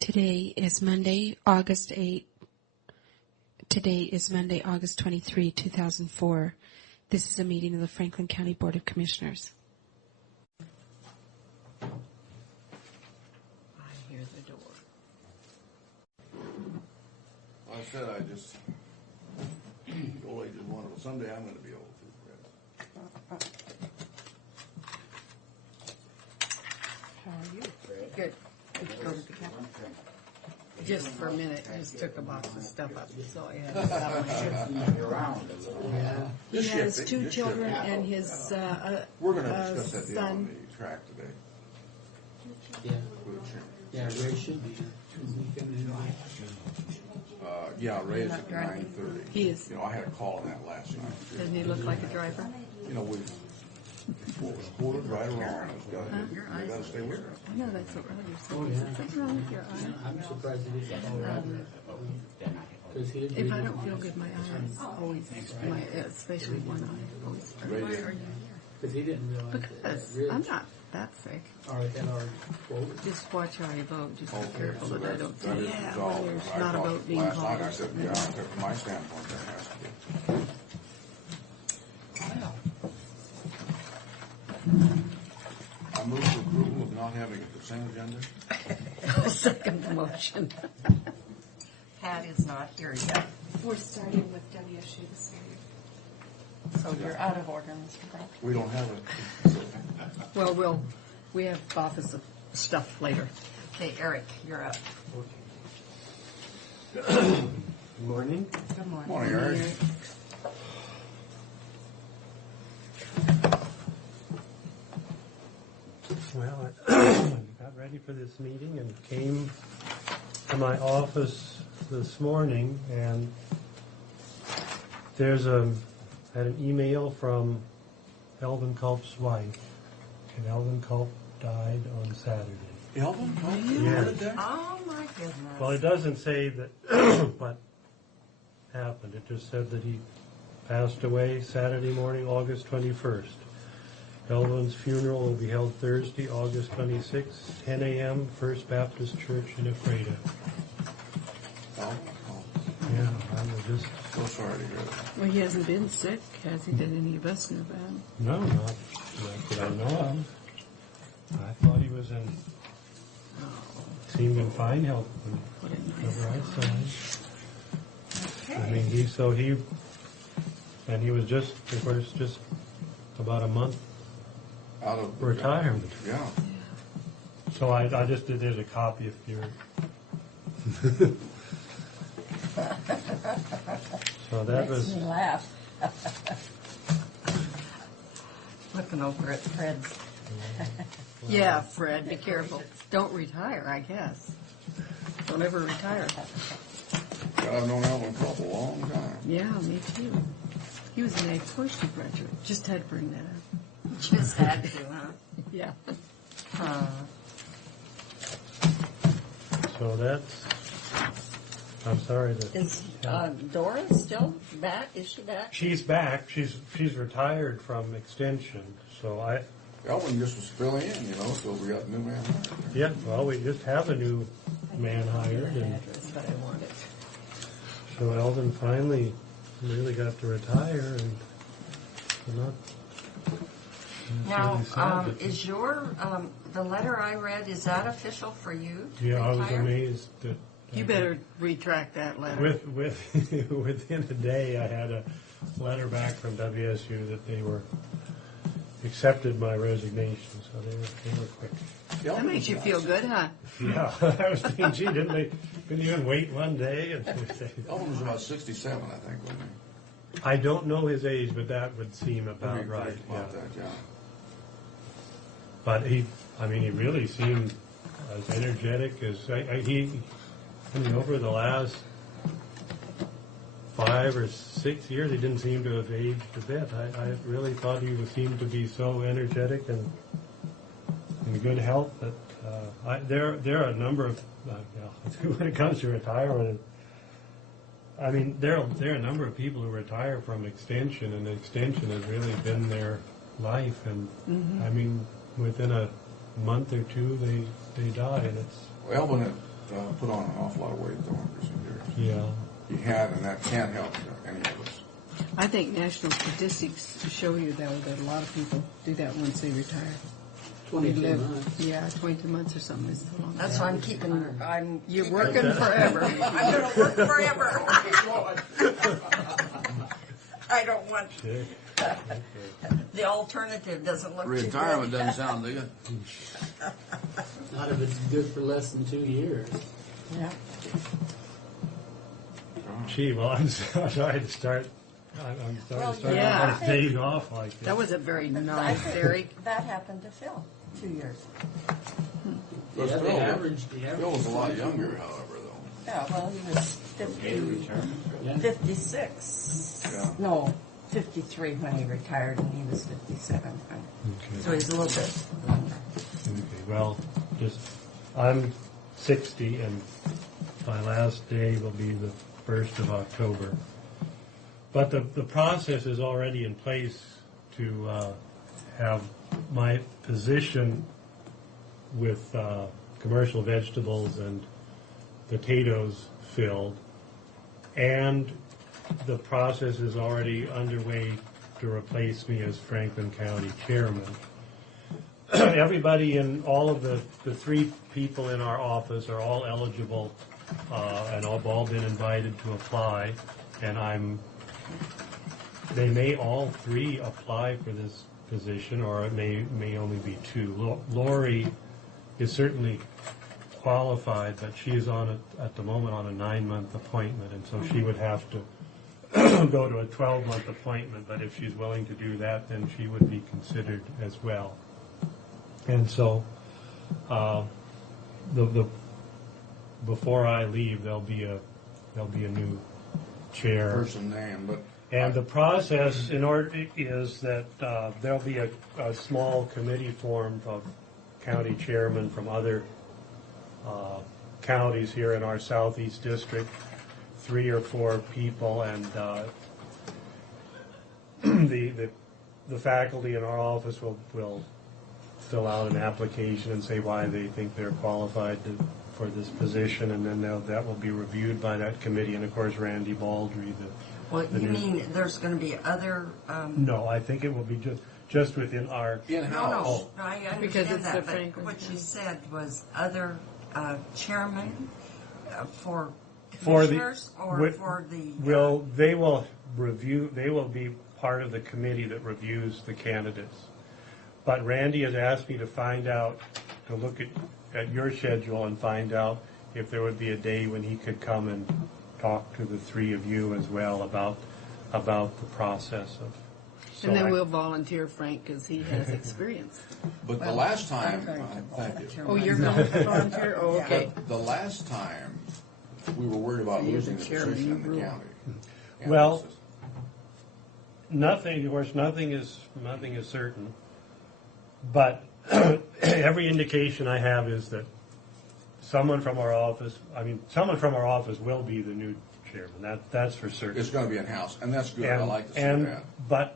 Today is Monday, August 8. Today is Monday, August 23, 2004. This is a meeting of the Franklin County Board of Commissioners. I hear the door. Well, I said I just, the old lady didn't want it. Well, someday I'm going to be old too, Fred. How are you? Good. Did you go to the cabin? Just for a minute, just took a box of stuff up, so I had to stop my head. He Just has shifting, two just children shifting. and his We're going to discuss that deal on son. the track today. Yeah, With the chairman. yeah, Ray should be here. Yeah, Ray is at Not driving. 9:30. He is. You know, I had a call on that last night. Doesn't he look like a driver? You know, we've quoted right or wrong. It's got Your to, eyes. got to stay with her. I know that's what Roger said. Oh, Is yeah. something wrong with your eye? I'm surprised he didn't call Roger. Because he didn't. If I don't feel good, my eyes always, especially one eye, always start. Right Why here. are you here? Because he didn't realize that Because ridge, I'm not that sick. our quote. Just watch how I vote. Just be Okay, careful so that I that's, don't that say, is yeah, resolved. when there's I not a thought vote being last called. night I said, yeah, from my standpoint, that has to be. I move for approval of not having a consent agenda. Second motion. Pat is not here yet, We're starting with WSU this morning. so you're out of order, Mr. Frank. We don't have a, Well, we have office of stuff later. Okay, Eric, you're up. Morning. Good morning. morning, Eric. Well, I got ready for this meeting and came to my office this morning, and I had an email from Elvin Culp's wife, and Elvin Culp died on Saturday. Elvin? Yes. Oh, my goodness. Well, it doesn't say that what happened. It just said that he passed away Saturday morning, August 21st. Elvin's funeral will be held Thursday, August 26th, 10 a.m., First Baptist Church in Ephrata. Oh, Yeah, I was just, so sorry to hear that. Well, he hasn't been sick, has he? Did any of us know about? no, not that I know of. I thought he was in, seemed in fine health What a whenever I nice. saw him. I Okay. mean, he was just, of course, just about a month Out of retirement. Yeah. So I just did, there's a copy if you're. So that Makes was, me laugh. Looking over at Fred's. Yeah, Fred, be careful. Don't retire, I guess. Don't ever retire. God, I've known Elvin Culp a long time. Yeah, me too. He was an Porsche graduate. Just had to bring that up. Just had to, huh? Yeah. so that's, I'm sorry that. Is Dora still back? Is she back? She's back, she's retired from extension, so Elvin just was filling in, you know, so we got a new man. yeah, well, we just have a new man hired, and That's what I wanted. so Elvin finally really got to retire, and I'm not. it's Now, really sad that- is your, the letter I read, is that official for you to Yeah, I was retire? amazed that. You better retract that letter. Within a day, I had a letter back from WSU that they were accepted my resignation, so they were quick. That makes you feel good, huh? Yeah, I was thinking, gee, couldn't even wait one day? And Elvin was about 67, I think, wasn't he? I don't know his age, but that would seem about Pretty right. about Yeah. that, yeah. But he really seemed as energetic as over the last 5 or 6 years, he didn't seem to have aged a bit. I really thought he seemed to be so energetic and in good health that there are a number of when it comes to retirement. I mean, there are a number of people who retire from extension, and extension has really been their life. And I mean, within a month or two, they die, and it's Elvin put on an awful lot of weight though in recent years. Yeah. He had, and that can't help any of us. I think national statistics show you though that a lot of people do that once they retire. 22 They live- months. Yeah, 22 months or something is the long. That's why I'm keeping, You're working forever. I'm gonna work forever. I don't want, Okay. the alternative doesn't look too good. Retirement doesn't sound too good. Not if it's good for less than 2 years. Yeah. Gee, well, I'm sorry to start. I'm sorry Well, to start yeah. my days off like this. That was a very I nice, think Eric. that happened to Phil, 2 years. But Yeah, Phil, the average. Phil was a lot younger, however, though. Yeah, well, he was 56. Yeah. No, 53 when he retired, and he was 57. Okay. So he's a little bit longer. Okay, well, I'm 60, and my last day will be the 1st of October. But the process is already in place to have my position with commercial vegetables and potatoes filled, and the process is already underway to replace me as Franklin County Chairman. Everybody in all of the 3 people in our office are all eligible and have all been invited to apply, and they may all 3 apply for this position, or it may only be 2. Lori is certainly qualified, but she is at the moment on a 9-month appointment, and so she would have to go to a 12-month appointment, but if she's willing to do that, then she would be considered as well. And so, before I leave, there'll be a new chair. Person name, but And the process is that there'll be a small committee formed of county chairmen from other counties here in our southeast district, 3 or 4 people, and the faculty in our office will fill out an application and say why they think they're qualified for this position, and then that will be reviewed by that committee, and of course Randy Baldry, Well, you mean there's going to be other? No, I think it will be just within our. in-house. No, I Because understand it's that, the but Franklin what you County. said was other chairmen for For the- commissioners or wi- for the. They will review. They will be part of the committee that reviews the candidates. But Randy has asked me to look at your schedule and find out if there would be a day when he could come and talk to the 3 of you as well about the process of. And then we'll volunteer Frank because he has experience. But the Well, last I'm time, going to thank you. volunteer Oh, you're going to volunteer? Oh, okay. The last time, we were worried about You're losing the the chairman, position in you the rule. county. And Well- this is- Nothing, of course, nothing is certain. But every indication I have is that someone from our office will be the new chairman. That's for certain. It's gonna be in-house, and that's good, I like to see that. But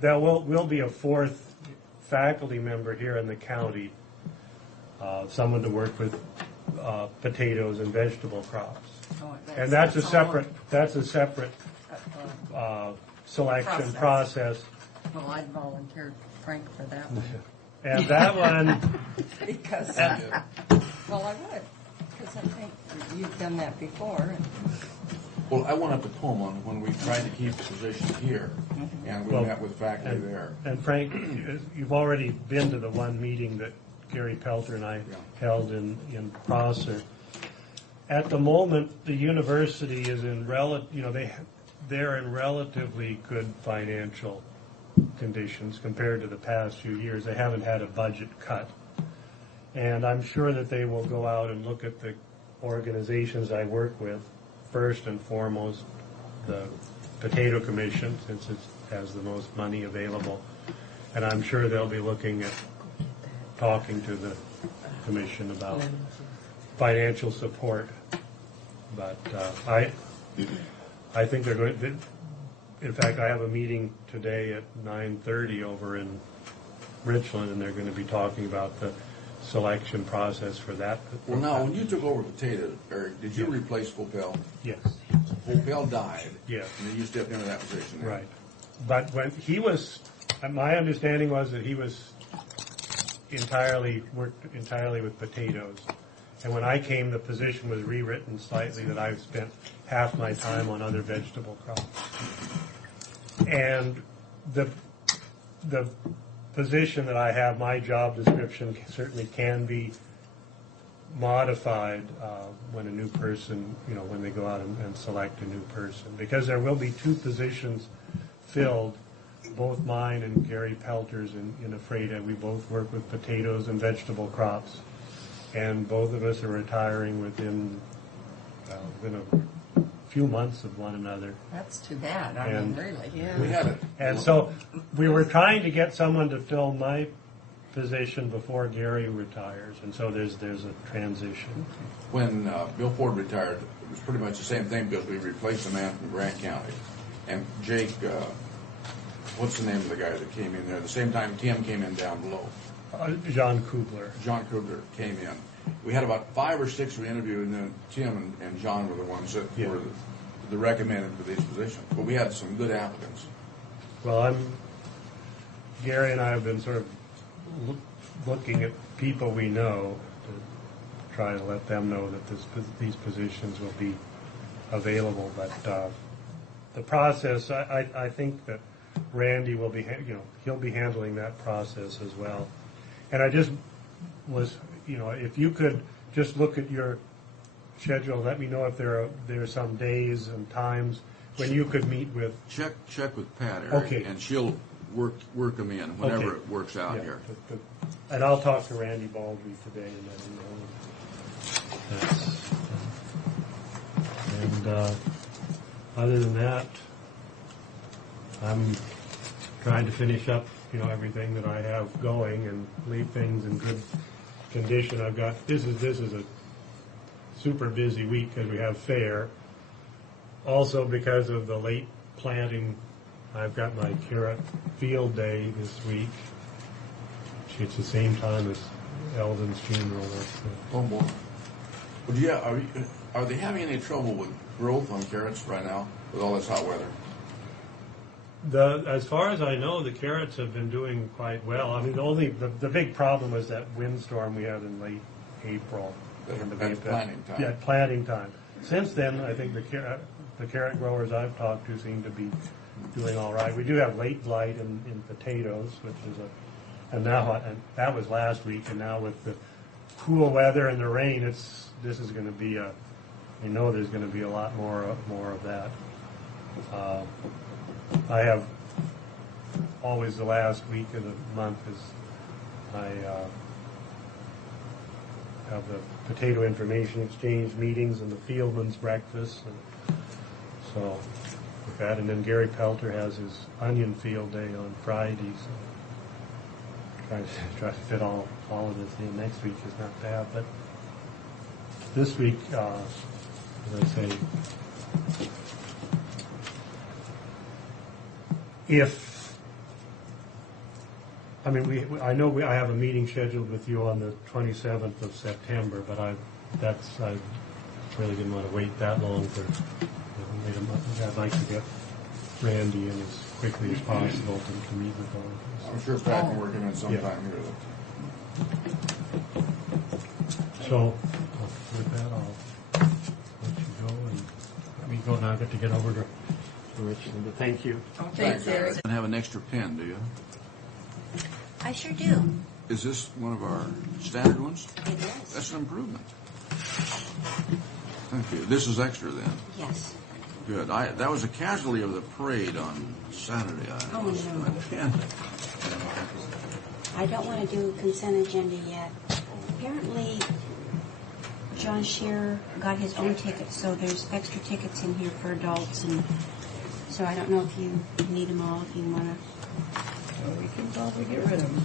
there will be a 4th faculty member here in the county, someone to work with potatoes and vegetable crops. Oh, And that's a all- separate selection process. Well, I'd volunteer Frank for that one And that one, because, Yeah. well, I would, because I think you've done that before. And Well, I went up to Pullman when we tried to keep the position here, and we Well, met with faculty there. and Frank, you've already been to the one meeting that Gary Pelter and I held in Prosser. At the moment, the university is they're in relatively good financial conditions compared to the past few years. They haven't had a budget cut. And I'm sure that they will go out and look at the organizations I work with, first and foremost, the Potato Commission, since it has the most money available. And I'm sure they'll be looking at talking to the commission about financial support. But I think they're going. In fact, I have a meeting today at 9:30 over in Richland, and they're going to be talking about the selection process for that. Well, now, when you took over potatoes, Eric, did you Yeah. replace Hopel? Yes, Hopel died. Yes. And then you stepped into that position. then. right. But when he was, my understanding was that he was worked entirely with potatoes. And when I came, the position was rewritten slightly, that I've spent half my time on other vegetable crops. And the position that I have, my job description certainly can be modified when a new person, when they go out and select a new person. Because there will be two positions filled, both mine and Gary Pelter's in Ephrata. We both work with potatoes and vegetable crops. And both of us are retiring within a few months of one another. That's too bad. I And- mean, really. Yeah. We had it. And so we were trying to get someone to fill my position before Gary retires. And so there's a transition. When Bill Ford retired, it was pretty much the same thing because we replaced a man from Grant County. And Jake, what's the name of the guy that came in there? At the same time Tim came in down below. John Kubler. John Kruger came in. We had about 5 or 6 we interviewed, and then Tim and John were the ones that Yeah. were the recommended for these positions. But we had some good applicants. Well, Gary and I have been sort of looking at people we know to try to let them know that these positions will be available. But the process, I think that Randy will be, he'll be handling that process as well. And I just was, if you could just look at your schedule, let me know if there are some days and times when you could meet with. Check with Pat, Eric, Okay. and she'll work them in whenever Okay. it works out Yeah, here. and I'll talk to Randy Baldry today and let him know. And other than that, I'm trying to finish up, everything that I have going and leave things in good condition. I've got this is a super busy week because we have fair. Also, because of the late planting, I've got my carrot field day this week. It's the same time as Eldon's funeral. Oh boy. Well, are they having any trouble with growth on carrots right now with all this hot weather? As far as I know, the carrots have been doing quite well. I mean, the big problem was that windstorm we had in late April. end of That's April. planting time. Yeah, planting time. Since then, I think the carrot growers I've talked to seem to be doing all right. We do have late blight in potatoes, which is and that was last week, and now with the cool weather and the rain, this is going to be I know there's going to be a lot more of that. I have always the last week of the month is I have the potato information exchange meetings and the fieldman's breakfast, and so with that, and then Gary Pelter has his onion field day on Friday, so try to fit all of this in. Next week is not bad, but this week, as I say, I know I have a meeting scheduled with you on the 27th of September, but I really didn't want to wait that long I'd like to get Randy in as quickly as possible to meet with all of us. I'm sure Pat can work in sometime here. So with that, I'll let you go, and let me go now. I get to get over to Richland. But thank you. Thanks, Eric. And have an extra pen, do you? I sure do. Is this one of our standard ones? It is. That's an improvement. Thank you. This is extra then. Yes. Good. That was a casualty of the parade on Saturday. Oh, no. I don't want to do consent agenda yet. Apparently, John Shearer got his own tickets, so there's extra tickets in here for adults, and so I don't know if you need them all, if you want to. Well, we can probably get rid of them.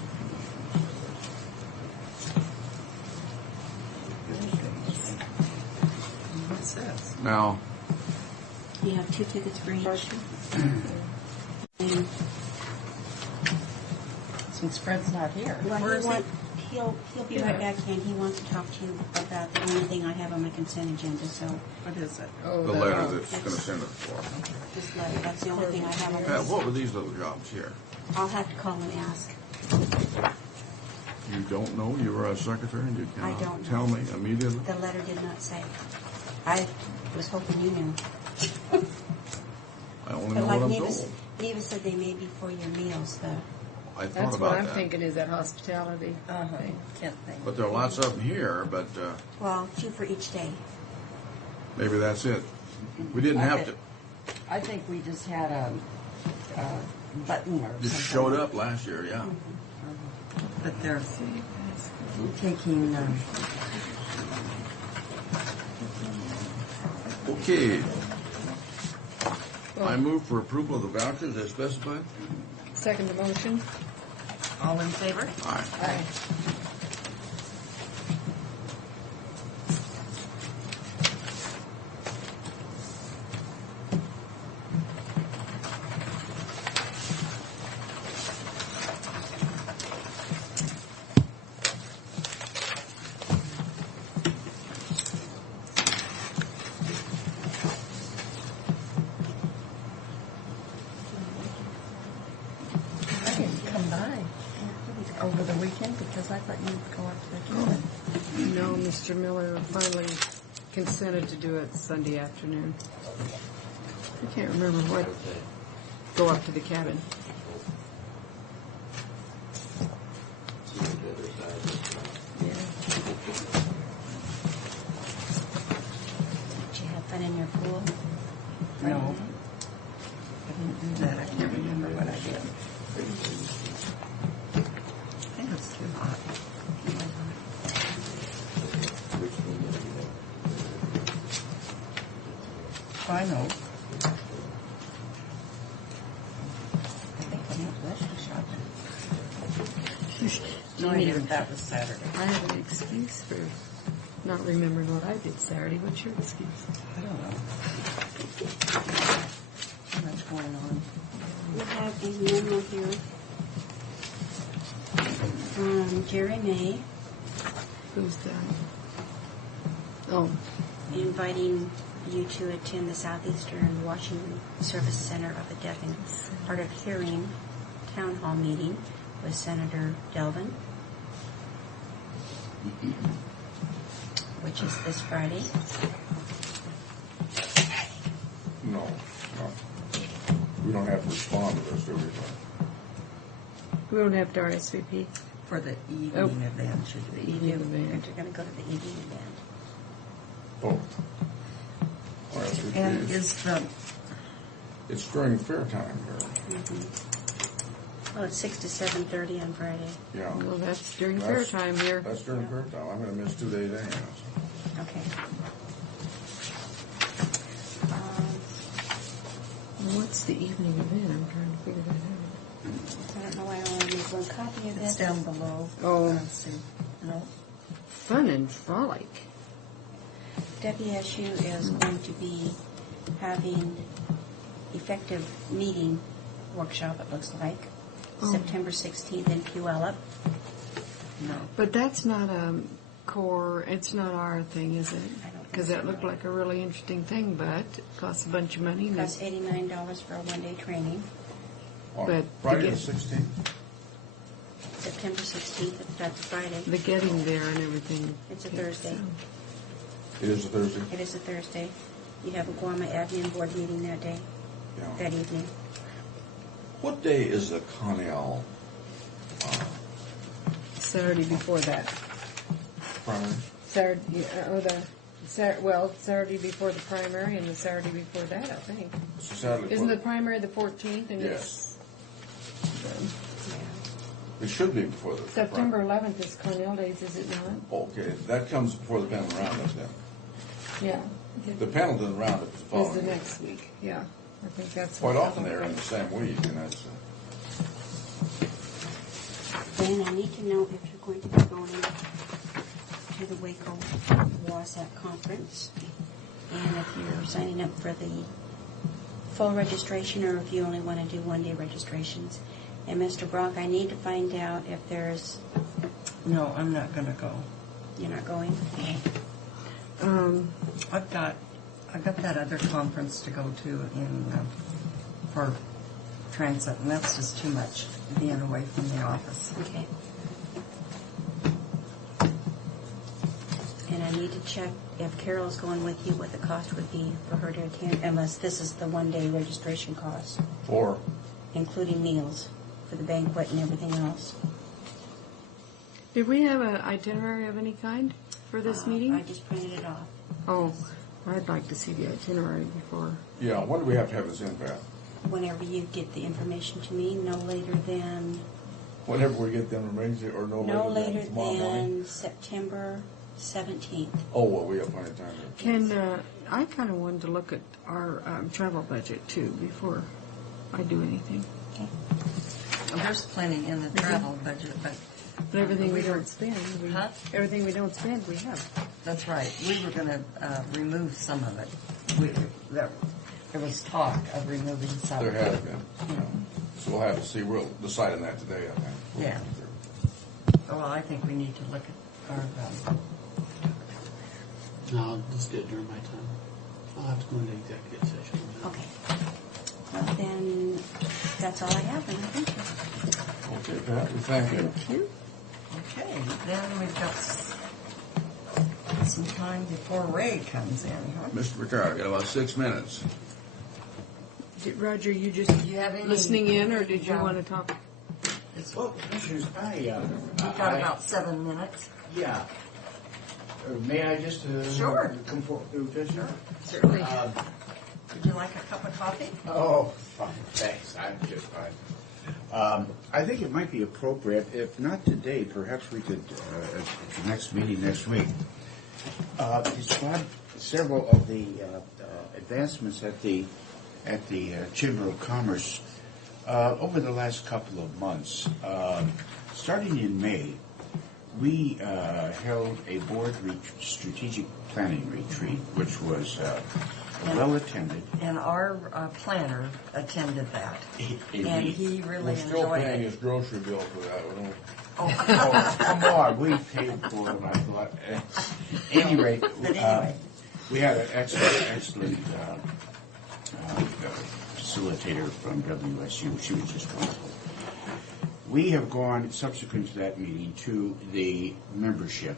What's this? Now, You have 2 tickets for each. And Since Fred's not here. well, Where is he he'll be right back in. He wants to talk to you about the only thing I have on my consent agenda, so What is it? Oh, The that- letter oh, that's going to send it for. this letter, that's the only thing I have on Pat, this. what were these little jobs here? I'll have to call and ask. You don't know? You were a secretary and you I cannot don't know. tell me immediately? The letter did not say. I was hoping you knew. I only But know like what I'm Neva, told. Neva said, they may be for your meals, though. I thought That's about what I'm that. thinking, is that hospitality Uh-huh, thing. Kent thing. But there are lots of them here, but Well, 2 for each day. maybe that's it. We didn't have to. I think we just had a button or something. Just showed up last year, yeah. But they're taking, Okay. I move for approval of the vouchers as specified. Second the motion? all in favor? Aye. Aye. I didn't come by over the weekend because I thought you'd go up to the cabin. No, Mr. Miller finally consented to do it Sunday afternoon. I can't remember what. Go up to the cabin. Yeah. Did you have fun in your pool? No. I didn't do that. I can't remember what I did. I think it was too hot. I know. I think I went grocery shopping. No, I didn't. That was Saturday. I have an excuse for not remembering what I did Saturday. What's your excuse? I don't know. Too much going on. We have a memo here from Jerry May Who's that? Oh, inviting you to attend the Southeastern Washington Service Center of the Deaf and Hard of Hearing Town Hall meeting with Senator Delvin, which is this Friday. No. We don't have to respond to this, do we? we don't have to RSVP. For the evening Oh. event, should be. Evening You're event. going to go to the evening event. Oh. All right, And is the, it's during fair time here. Well, it's 6 to 7:30 on Friday. Yeah. Well, that's during fair time here. That's during fair time. I'm going to miss 2 days anyhow. Okay. What's the evening event? I'm trying to figure that out. I don't know why I only need one copy of it's this. down below. Oh. Let's see. No? Fun and frolic. WSU is going to be having effective meeting workshop, it looks like, September 16th in Puyallup. No. But that's not a core, it's not our thing, is it? I don't think Because so. that looked like a really interesting thing, but it costs a bunch of money. and Costs $89 for a one-day training. On But Friday to the get- 16th? September 16th, that's Friday. The getting there and everything. It's a Thursday. It is a Thursday? It is a Thursday. You have a Guama admin board meeting that day, Yeah. that evening. Oh. What day is the Connell Saturday before that. primary? Saturday, Saturday before the primary and the Saturday before that, I think. It's a Saturday. Isn't the primary the 14th? And Yes. Yeah. It should be before the September 11th is Cornell Days, is it not? Okay, that comes before the Pendleton Roundup then. Yeah. The Pendleton Roundup is the Is following the week. next week, yeah. I think that's. Quite what often they're in the same week, and that's, Dan, I need to know if you're going to be going to the Waco Wasatch Conference, and if you're signing up for the full registration, or if you only want to do one-day registrations. And Mr. Brock, I need to find out if there's No, I'm not going to go. You're not going? Okay. I've got that other conference to go to for transit, and that's just too much being away from the office. Okay. And I need to check if Carol's going with you, what the cost would be for her to attend, unless this is the one-day registration cost, 4. including meals for the banquet and everything else. Did we have an itinerary of any kind for this meeting? I just printed it off. Oh, I'd like to see the itinerary before. Yeah, when do we have to have this in, Pat? Whenever you get the information to me, no later than Whenever we get them arranged, or no later than tomorrow morning? than September 17th. Oh, well, we have plenty of time. Can I kind of wanted to look at our travel budget too before I do anything. Okay. Well, there's plenty in the travel budget, but But everything we don't spend, Huh? everything we don't spend, we have. that's right. We were going to remove some of it. There was talk of removing some. There has been. So we'll have to see. We'll decide on that today, I think. Yeah. Well, I think we need to look at our. No, I'll just do it during my time. I'll have to go into executive session. Okay. Well, then, that's all I have, and I thank you. Okay, Pat, we thank you. Thank you. Okay, then we've got some time before Ray comes in, huh? Mr. Ricard, got about 6 minutes. Roger, you just You have any- listening in, or did you No. want to talk? Well, Commissioners, We've got about 7 minutes. yeah. May I just Sure. come forward? Sure. Certainly. Uh, Would you like a cup of coffee? Oh, fine, thanks. I'm just fine. I think it might be appropriate, if not today, perhaps we could, at the next meeting next week, describe several of the advancements at the Chamber of Commerce over the last couple of months. Starting in May, we held a board strategic planning retreat, which was well attended. And our planner attended that. Indeed. And he really We're still enjoyed paying it. his grocery bill for that. We don't. Oh, come on, we paid for them, I thought. At any rate, But anyway. we had an excellent facilitator from WSU. She was just wonderful. We have gone, subsequent to that meeting, to the membership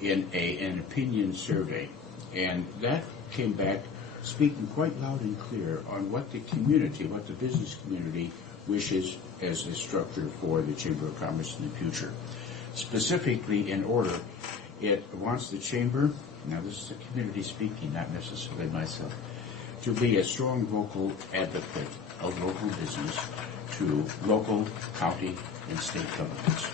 in an opinion survey. And that came back speaking quite loud and clear on what the community, what the business community wishes as a structure for the Chamber of Commerce in the future. Specifically, in order, it wants the Chamber, now this is the community speaking, not necessarily myself, to be a strong vocal advocate of local business to local, county, and state governments.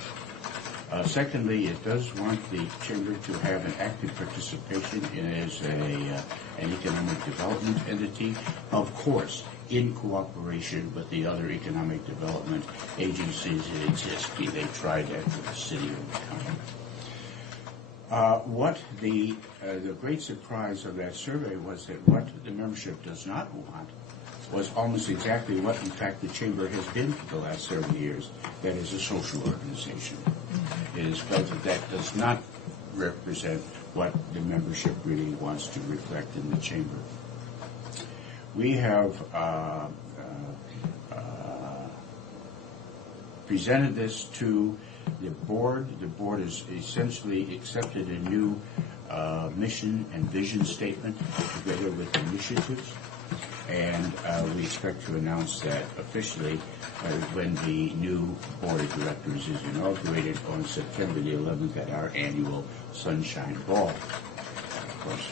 Secondly, it does want the Chamber to have an active participation as an economic development entity, of course, in cooperation with the other economic development agencies that exist. They tried that with the city or the county. What the great surprise of that survey was that what the membership does not want was almost exactly what, in fact, the Chamber has been for the last several years. That is a social organization. It is felt that that does not represent what the membership really wants to reflect in the Chamber. We have presented this to the board. The board has essentially accepted a new mission and vision statement together with initiatives. And we expect to announce that officially when the new board of directors is inaugurated on September the 11th at our annual Sunshine Ball. Of course,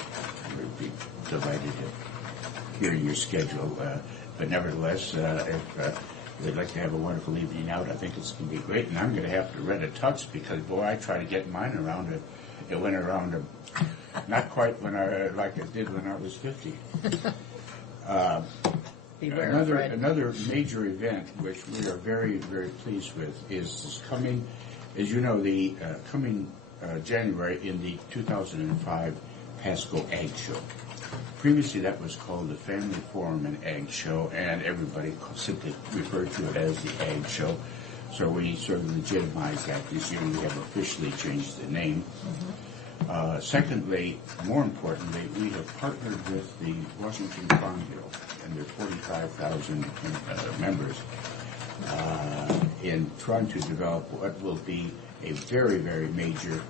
we'd be delighted to hear your schedule. But nevertheless, if they'd like to have a wonderful evening out, I think it's going to be great. And I'm going to have to rent a tux because, boy, I try to get mine around it. It went around not quite like it did when I was 50. Another major event which we are very, very pleased with is this coming, as you know, the coming January in the 2005 Pasco Ag Show. Previously that was called the Family Forum and Ag Show, and everybody simply referred to it as the Ag Show. So we sort of legitimized that this year. We have officially changed the name. Secondly, more importantly, we have partnered with the Washington Farm Bureau and their 45,000 members in trying to develop what will be a very, very major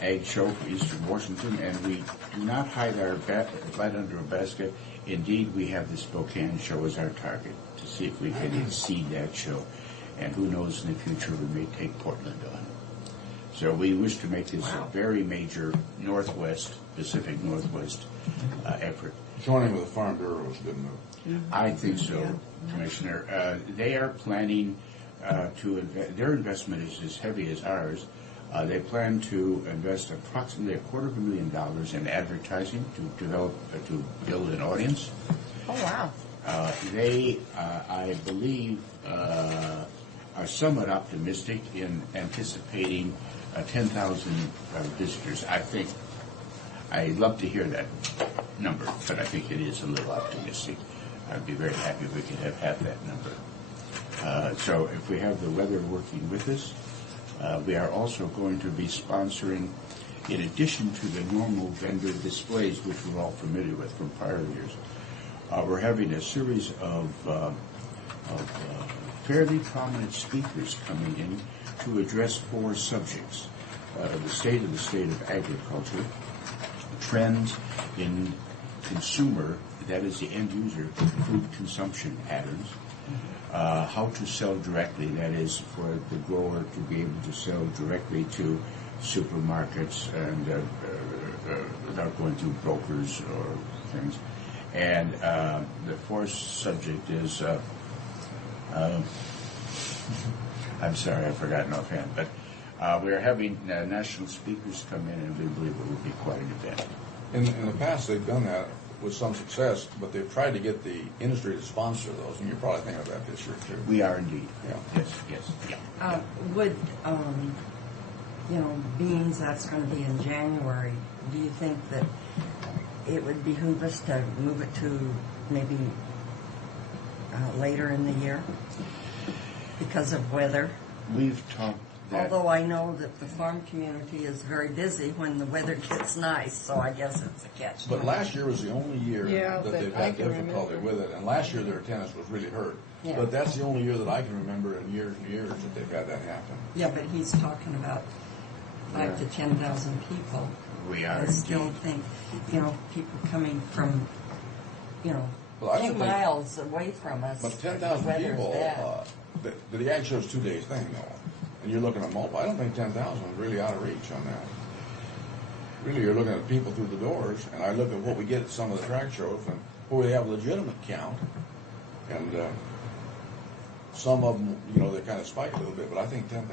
ag show for Eastern Washington, and we do not hide our bat under a basket. Indeed, we have the Spokane show as our target to see if we can exceed that show. And who knows, in the future, we may take Portland on it. So we wish to make this a very major Northwest, Pacific Northwest effort. Joining with the Farm Bureau is a good move. I think so, Commissioner. They are planning their investment is as heavy as ours. They plan to invest approximately $250,000 in advertising to build an audience. Oh, wow. They, I believe, are somewhat optimistic in anticipating 10,000 visitors. I'd love to hear that number, but I think it is a little optimistic. I'd be very happy if we could have half that number. So if we have the weather working with us, we are also going to be sponsoring, in addition to the normal vendor displays, which we're all familiar with from prior years, we're having a series of fairly prominent speakers coming in to address 4 subjects. The state of agriculture, trends in consumer, that is the end user, food consumption patterns, how to sell directly, that is for the grower to be able to sell directly to supermarkets and without going through brokers or things. And the 4th subject is, I'm sorry, I've forgotten offhand, but we're having national speakers come in, and we believe it will be quite an event. In the past, they've done that with some success, but they've tried to get the industry to sponsor those, and you're probably thinking of that this year, too. We are indeed. Yeah. Yes. Would, being that's going to be in January, do you think that it would behoove us to move it to maybe later in the year because of weather? We've talked that. Although I know that the farm community is very busy when the weather gets nice, so I guess it's a catch. But last year was the only year Yeah, that that they've I had can difficulty remember. with it. And last year their attendance was really hurt. Yeah. But that's the only year that I can remember in years and years that they've had that happen. Yeah, but he's talking about 5,000 to 10,000 people. We are I still indeed. think, people coming from, Well, I a don't few think- miles away from us. But the 10,000 weather's people, bad. the ag show's 2 days thing, though. And you're looking at mobile. I don't think 10,000 is really out of reach on that. Really, you're looking at people through the doors, and I look at what we get at some of the track shows, and where we have legitimate count, and some of them, they kind of spike a little bit, but I think 10,000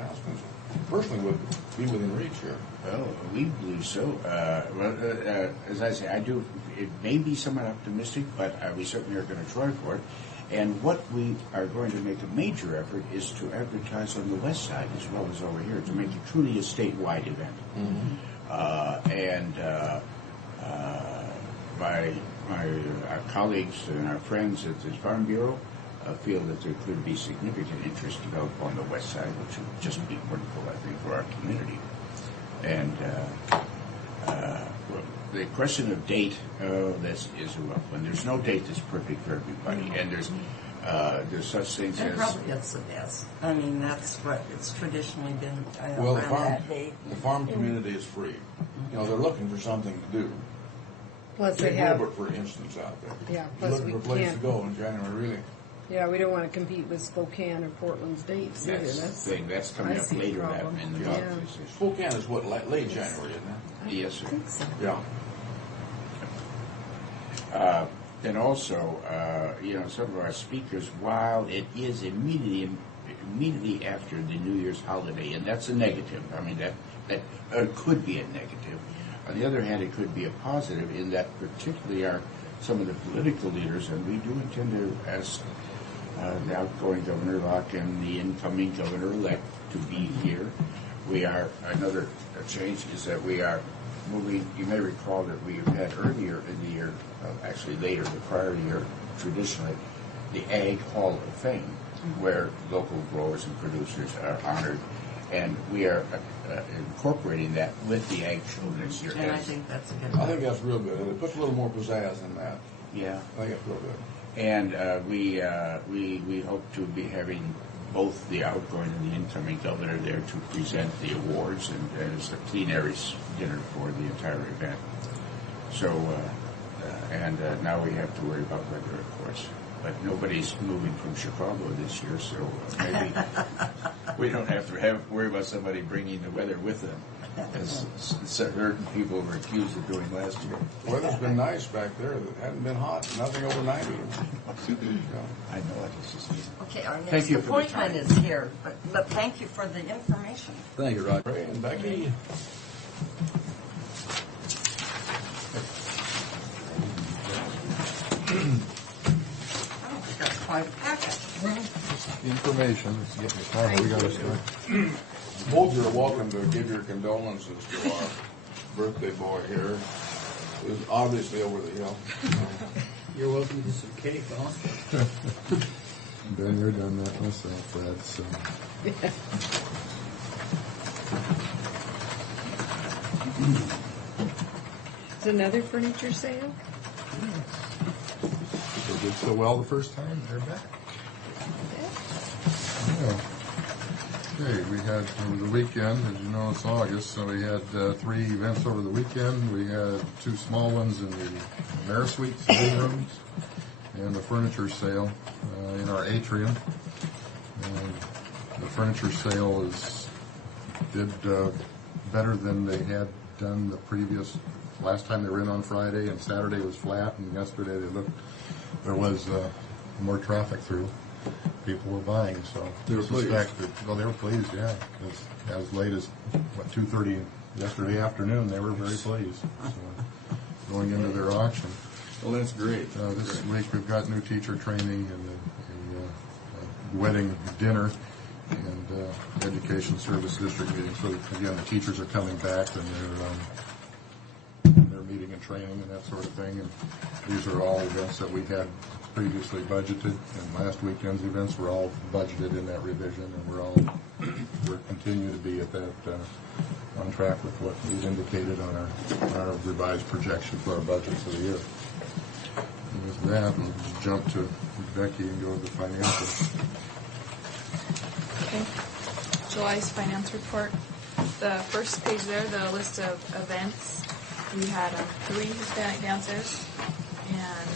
personally would be within reach here. Well, we believe so. As I say, it may be somewhat optimistic, but we certainly are going to try for it. And what we are going to make a major effort is to advertise on the west side as well as over here, to make it truly a statewide event. Our colleagues and our friends at the Farm Bureau feel that there could be significant interest developed on the west side, which would just be wonderful, I think, for our community. And the question of date, this is a rough one. There's no date that's perfect for everybody, and there's such things And as probably it's the best. I mean, that's what it's traditionally been Well, around that date. the farm community is free. They're looking for something to do. Plus they Take have, Gilbert, for instance, out there. Yeah, You're plus looking we for a place to can't- go in January, really. we don't want to compete with Spokane or Portland's dates either. that's the thing. That's coming I up see the later problem. in the Yeah. month. Spokane is what, late January, isn't it? Yes, sir. Yeah. And also, some of our speakers, while it is immediately after the New Year's holiday, and that's a negative. I mean, that could be a negative. On the other hand, it could be a positive in that particularly some of the political leaders, and we do intend to ask the outgoing Governor Locke and the incoming Governor-elect to be here. Another change is that we are moving. You may recall that we have had earlier in the year, actually later, the prior year, traditionally, the Ag Hall of Fame. where local growers and producers are honored. And we are incorporating that with the ag show this year. And I think that's a good I think that's real good. And it puts a little more pizzazz in that. Yeah. I think it's real good. And we hope to be having both the outgoing and the incoming governor there to present the awards, and it's a plenary dinner for the entire event. So, now we have to worry about weather, of course. But nobody's moving from Chicago this year, so maybe we don't have to worry about somebody bringing the weather with them, as certain people were accused of doing last year. The weather's been nice back there. It hadn't been hot. Nothing over 90. I know it. It's just Okay, our Thank next you for the appointment time. is here, but thank you for the information. Thank you, Roger. Ray and Becky. Oh, we got quite a packet. Information, let's get the car, we gotta start. Both are welcome to give your condolences to our birthday boy here, who's obviously over the hill. You're welcome to some cake also. Been there, done that myself, Fred, so. It's another furniture sale? They did so well the first time, they're back. Yeah. Okay, we had, over the weekend, as you know, it's August, so we had 3 events over the weekend. We had 2 small ones in the Amerisuite sitting rooms and the furniture sale in our atrium. And the furniture sale did better than they had done the previous, last time they were in on Friday, and Saturday was flat, and yesterday there was more traffic through. People were buying, so They were pleased. Well, they were pleased, yeah. As late as 2:30 yesterday afternoon, they were very pleased. So, going into their auction. Well, that's great. This week we've got new teacher training and a wedding dinner and education service district meeting. So again, the teachers are coming back and they're meeting and training and that sort of thing. And these are all events that we had previously budgeted, and last weekend's events were all budgeted in that revision, and we're continue to be at that on track with what we've indicated on our revised projection for our budget for the year. And with that, we'll just jump to Becky and go to the financials. Okay. July's finance report. The first page there, the list of events. We had 3 Hispanic dancers and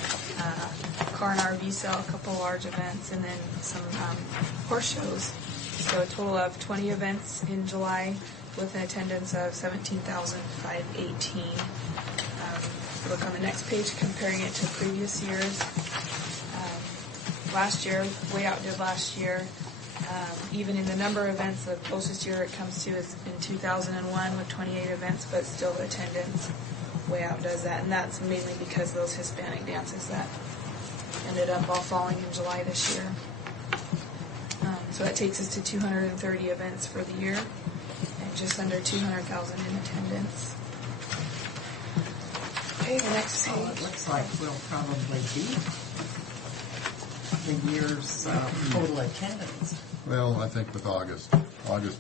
car and RV sale, a couple large events, and then some horse shows. So a total of 20 events in July with an attendance of 17,518. Look on the next page, comparing it to previous years. Last year, way outdid last year. Even in the number of events, the closest year it comes to is in 2001 with 28 events, but still the attendance way outdoes that. And that's mainly because of those Hispanic dances that ended up all falling in July this year. So that takes us to 230 events for the year and just under 200,000 in attendance. Okay, the next So page. it looks like we'll probably beat the year's total attendance. Well, I think with August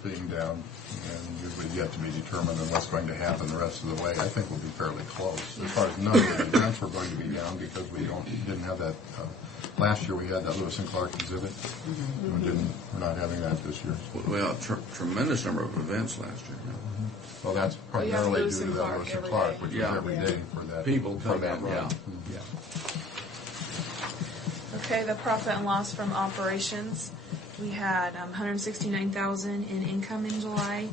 being down, and usually yet to be determined on what's going to happen the rest of the way, I think we'll be fairly close. As far as number of events, we're going to be down because we didn't have that. Last year we had that Lewis and Clark exhibit. We're not having that this year. We had a tremendous number of events last year. Well, that's Well, you have primarily Lewis due to and that Clark Lewis and every Clark, day. which is Yeah. every day for that. People for come that in, run. yeah. Okay, the profit and loss from operations. We had 169,000 in income in July,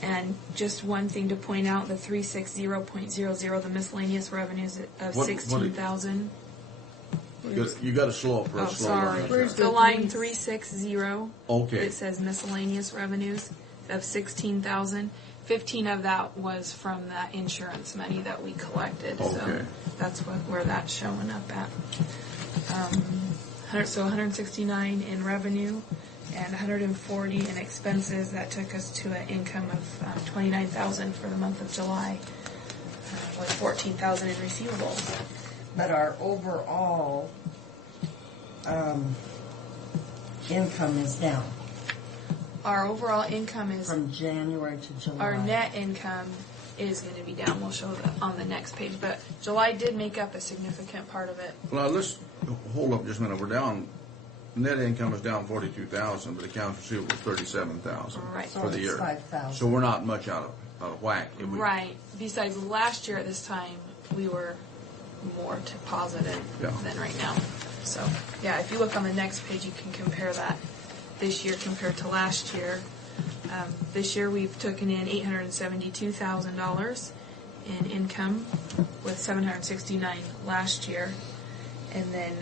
and just one thing to point out: the 360.00, the miscellaneous revenues of What- 16,000. You got to slow up. Oh, sorry. Where's The the line 3? 360. Okay. It says miscellaneous revenues of 16,000. 15 of that was from that insurance money that we collected. So Okay. that's where that's showing up at. So 169 in revenue and 140 in expenses. That took us to an income of 29,000 for the month of July, with 14,000 in receivables. But our overall income is down Our overall income is, from January to July. our net income is going to be down. We'll show that on the next page. But July did make up a significant part of it. Well, let's hold up just a minute. We're down, net income is down 42,000, but accounts receivable 37,000 Right. for the So year. it's 5,000. So we're not much out of whack. If we- Right. Besides, last year at this time, we were more to positive Yeah. than right now. So, yeah, if you look on the next page, you can compare that this year compared to last year. This year, we've taken in $872,000 in income, with $769 last year, and then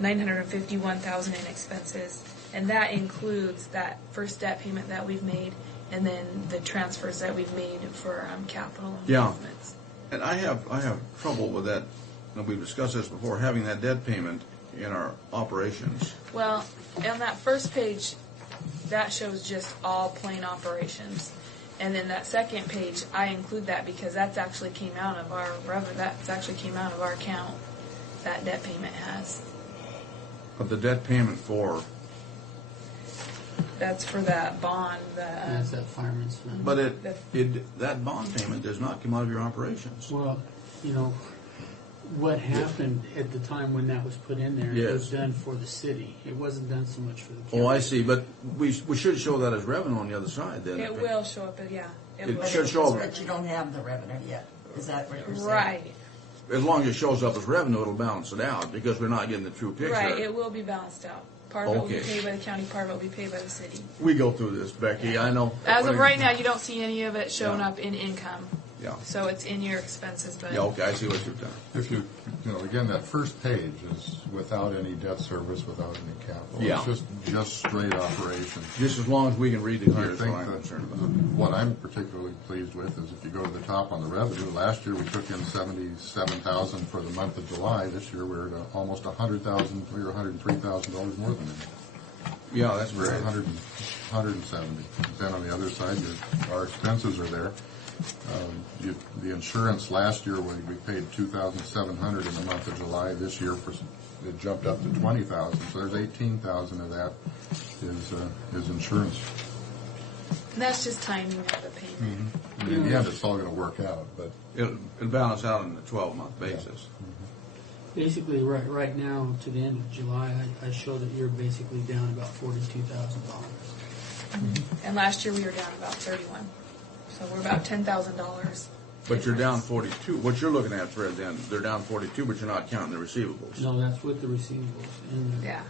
$951,000 in expenses, and that includes that first debt payment that we've made, and then the transfers that we've made for capital Yeah. improvements. And I have trouble with that, and we've discussed this before, having that debt payment in our operations. Well, on that first page, that shows just all plain operations. And then that second page, I include that because that's actually came out of our revenue, that's actually came out of our account, that debt payment has. But the debt payment for, That's for that bond, That's that fireman's fund. but that bond payment does not come out of your operations. Well, you know, what happened at the time when that was put in there, it was Yes. done for the city. It wasn't done so much for the county. Oh, I see, but we should show that as revenue on the other side then. it will show up, yeah. It will. should show up. But you don't have the revenue yet. Is that what you're saying? Right, As long as it shows up as revenue, it'll balance it out, because we're not getting the true picture. right, it will be balanced out. Part of it will be Okay. paid by the county, part of it will be paid by the city. We go through this, Becky, I know. As of right now, you don't see any of it showing Yeah. up in income. Yeah. So it's in your expenses, but. Yeah, okay, I see what you've done. If you again, that first page is without any debt service, without any capital. Yeah. It's just straight operations. Just as long as we can read it I here is think what I'm that concerned about. what I'm particularly pleased with is if you go to the top on the revenue, last year we took in 77,000 for the month of July. This year we're at almost 100,000, we were $103,000 more than that. Yeah, that's We're great. at 170. Then on the other side, our expenses are there. The insurance last year, we paid $2,700 in the month of July. This year, it jumped up to $20,000. So there's $18,000 of that is insurance. And that's just timing of the payment. And in the end, it's all going to work out. But It'll balance out on a 12-month basis. Basically, right now, to the end of July, I show that you're basically down about $42,000. And last year we were down about 31. So we're about $10,000. But you're down 42. What you're looking at, Fred, then, they're down 42, but you're not counting the receivables. No, that's with the receivables in there. Yeah.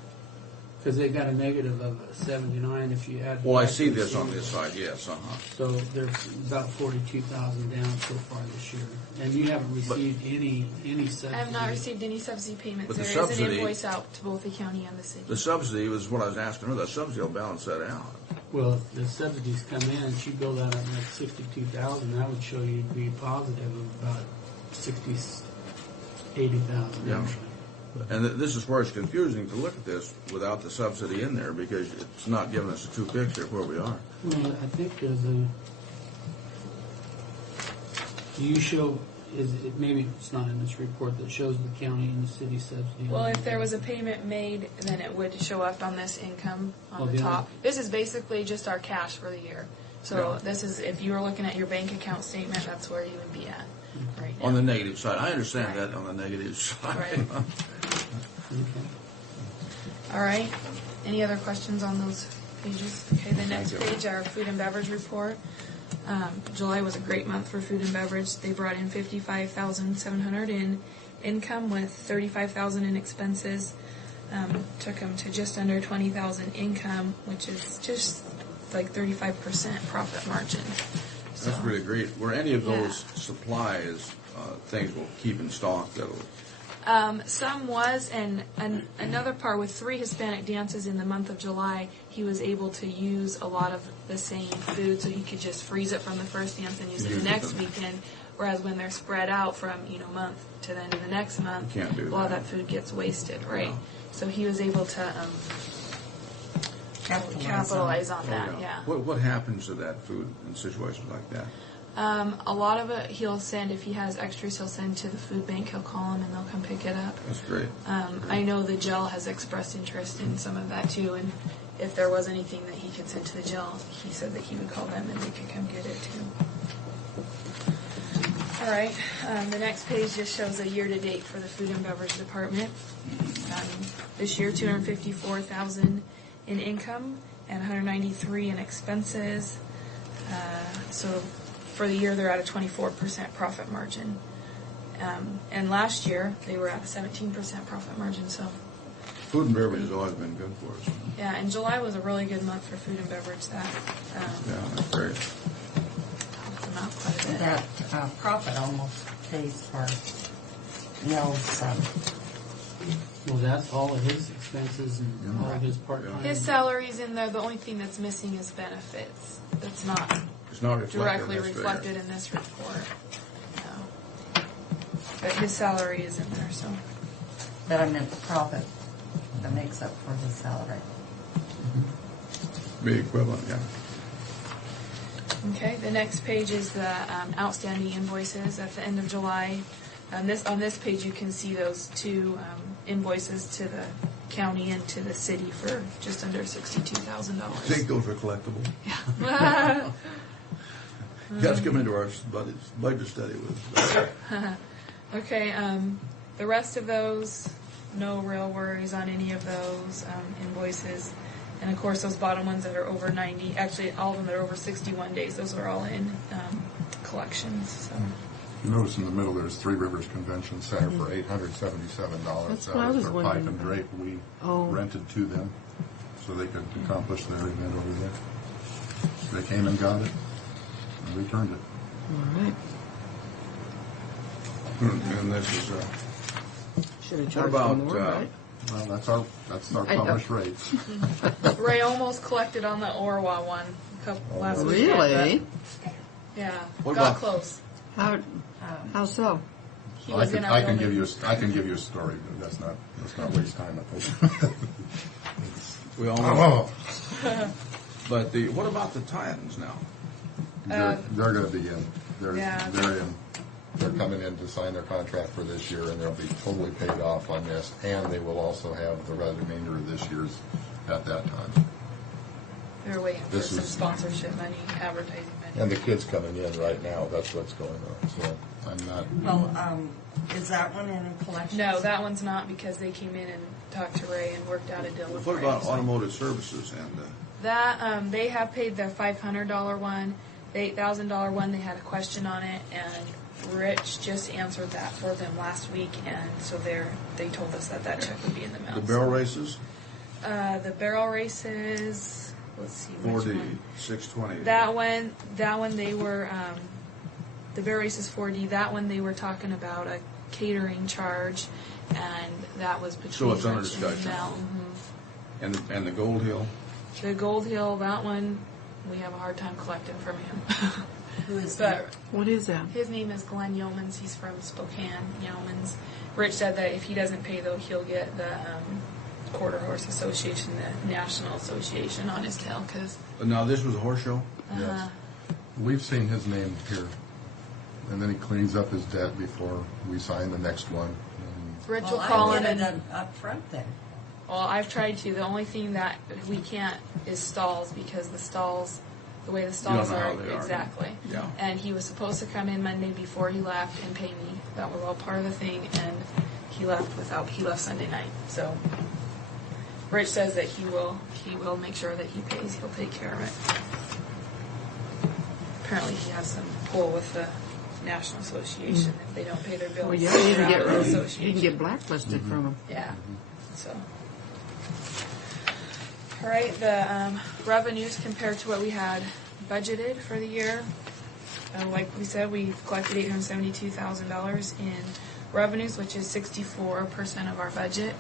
Because they got a negative of 79 if you add. Well, I back see the this on receivables. this side, yes, So there's about 42,000 down so far this year, and you haven't received any subsidy. I have not received any subsidy payments. But the There is an subsidy- invoice out to both the county and the city. The subsidy was what I was asking her. The subsidy will balance that out. Well, if the subsidies come in and she billed out at like 62,000, that would show you to be positive of about 80,000 Yeah. actually. And this is where it's confusing to look at this without the subsidy in there, because it's not giving us a true picture of where we are. Well, I think there's a. Do you show? Maybe it's not in this report that shows the county and the city subsidy? Well, if there was a payment made, then it would show up on this income Oh, on the the top. other- This is basically just our cash for the year. So this is, if you were looking at your bank account statement, that's where you would be at right now. On the negative side, I understand that on the negative side. Right. Okay. All right. Any other questions on those pages? Okay, the next Thank you. page, our food and beverage report. July was a great month for food and beverage. They brought in $55,700 in income with $35,000 in expenses. Took them to just under $20,000 income, which is just like 35% profit margin. That's So- really great. Were any of Yeah. those supplies, things we'll keep in stock that'll... Some was, and another part with 3 Hispanic dances in the month of July, he was able to use a lot of the same food, so he could just freeze it from the first dance and use it the next weekend. Whereas when they're spread out from month to then the next month, You can't do a lot of that. that food gets wasted, right? Yeah. So he was able to capitalize on that, yeah. What happens to that food in situations like that? A lot of it he'll send, if he has extras, he'll send to the food bank. He'll call them and they'll come pick it up. That's great. I know the gel has expressed interest in some of that too, and if there was anything that he could send to the jail, he said that he would call them and they could come get it too. All right, the next page just shows a year-to-date for the food and beverage department. This year, $254,000 in income and $193 in expenses. So for the year, they're at a 24% profit margin. And last year, they were at a 17% profit margin. So Food and beverage has always been good for us. yeah, and July was a really good month for food and beverage. That Yeah, that's great. helped them out quite a bit. That profit almost pays for Nell's, Well, that's all of his expenses and all of his part-time. His salary's in there. The only thing that's missing is benefits. That's not It's not reflected directly in this figure. reflected in this report. No. But his salary is in there, so. that I meant the profit that makes up for his salary. Be equivalent, yeah. Okay, the next page is the outstanding invoices at the end of July. On this page, you can see those two invoices to the county and to the city for just under $62,000. I think those are collectible. Yeah. That's come into our budget study with. Okay, the rest of those, no real worries on any of those invoices. And of course, those bottom ones that are over 90, actually all of them that are over 61 days, those are all in collections. So. You notice in the middle there's Three Rivers Convention Center for $877. That's That what I was their wondering pipe and about. drape we Oh. rented to them so they could accomplish their event over there. They came and got it and returned it. All right. And this is, Should have what charged about, them more, right? Well, that's our I know. published rates. Ray almost collected on the Orwa one last weekend. Really? but- Yeah, What got about- close. How so? He I was can, in our I can building. give you a story, but let's not waste time, I think. we all But what about the Titans now? They're gonna be in. Yeah. They're in. They're coming in to sign their contract for this year, and they'll be totally paid off on this, and they will also have the remainder of this year's at that time. They were waiting for This some is- sponsorship money, advertising money. And the kid's coming in right now, that's what's going on, so I'm not, Well, is that one in collections? No, that one's not because they came in and talked to Ray and worked out a deal with What Ray. about so- automotive services and, That, they have paid their $500 one, the $8,000 one, they had a question on it, and Rich just answered that for them last week, and so they told us that check would be in the mail. the barrel races? The barrel races, let's see, which 4D, one? 620. That one they were, the barrel races 4D, that one they were talking about a catering charge, and that was between So it's under Rich and discussion. Mel. Mhm. And the Gold Hill? The Gold Hill, that one, we have a hard time collecting from him. Who is But that? What is that? his name is Glenn Yeomans. He's from Spokane, Yeomans. Rich said that if he doesn't pay, though, he'll get the Quarter Horse Association, the National Association, on his tail. Cause, Now, this was a horse show? yes. We've seen his name here, and then he cleans up his debt before we sign the next one. And Rich Well, will call I him get it and... up front then. Well, I've tried to. The only thing that we can't is stalls, because the stalls, the way the stalls know are, how they are. exactly. Yeah. And he was supposed to come in Monday before he left and pay me. That was all part of the thing, and he left Sunday night. So Rich says that he will make sure that he pays. He'll take care of it. Apparently, he has some pull with the National Association if they don't pay their bills. Well, yeah, you they're can out of the get association. you can get blacklisted from them. Yeah, so. All right, the revenues compared to what we had budgeted for the year. Like we said, we've collected $872,000 in revenues, which is 64% of our budget.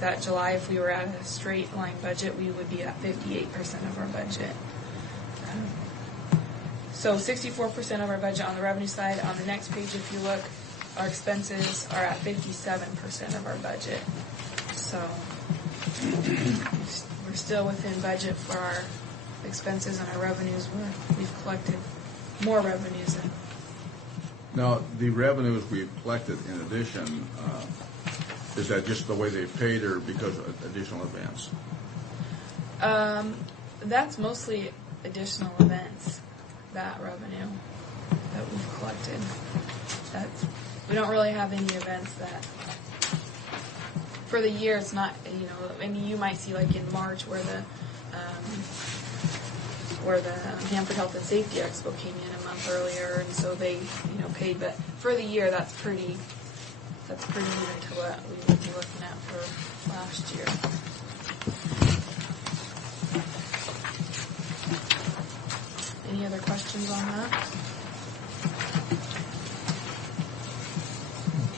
That July, if we were at a straight line budget, we would be at 58% of our budget. So 64% of our budget on the revenue side. On the next page, if you look, our expenses are at 57% of our budget. So we're still within budget for our expenses and our revenues. We've collected more revenues than. Now, the revenues we've collected in addition, is that just the way they paid or because of additional events? That's mostly additional events, that revenue that we've collected. We don't really have any events that, for the year, it's not, I mean, you might see like in March where the Hanford Health and Safety Expo came in a month earlier, and so they, paid, but for the year, that's pretty even to what we would be looking at for last year. Any other questions on that?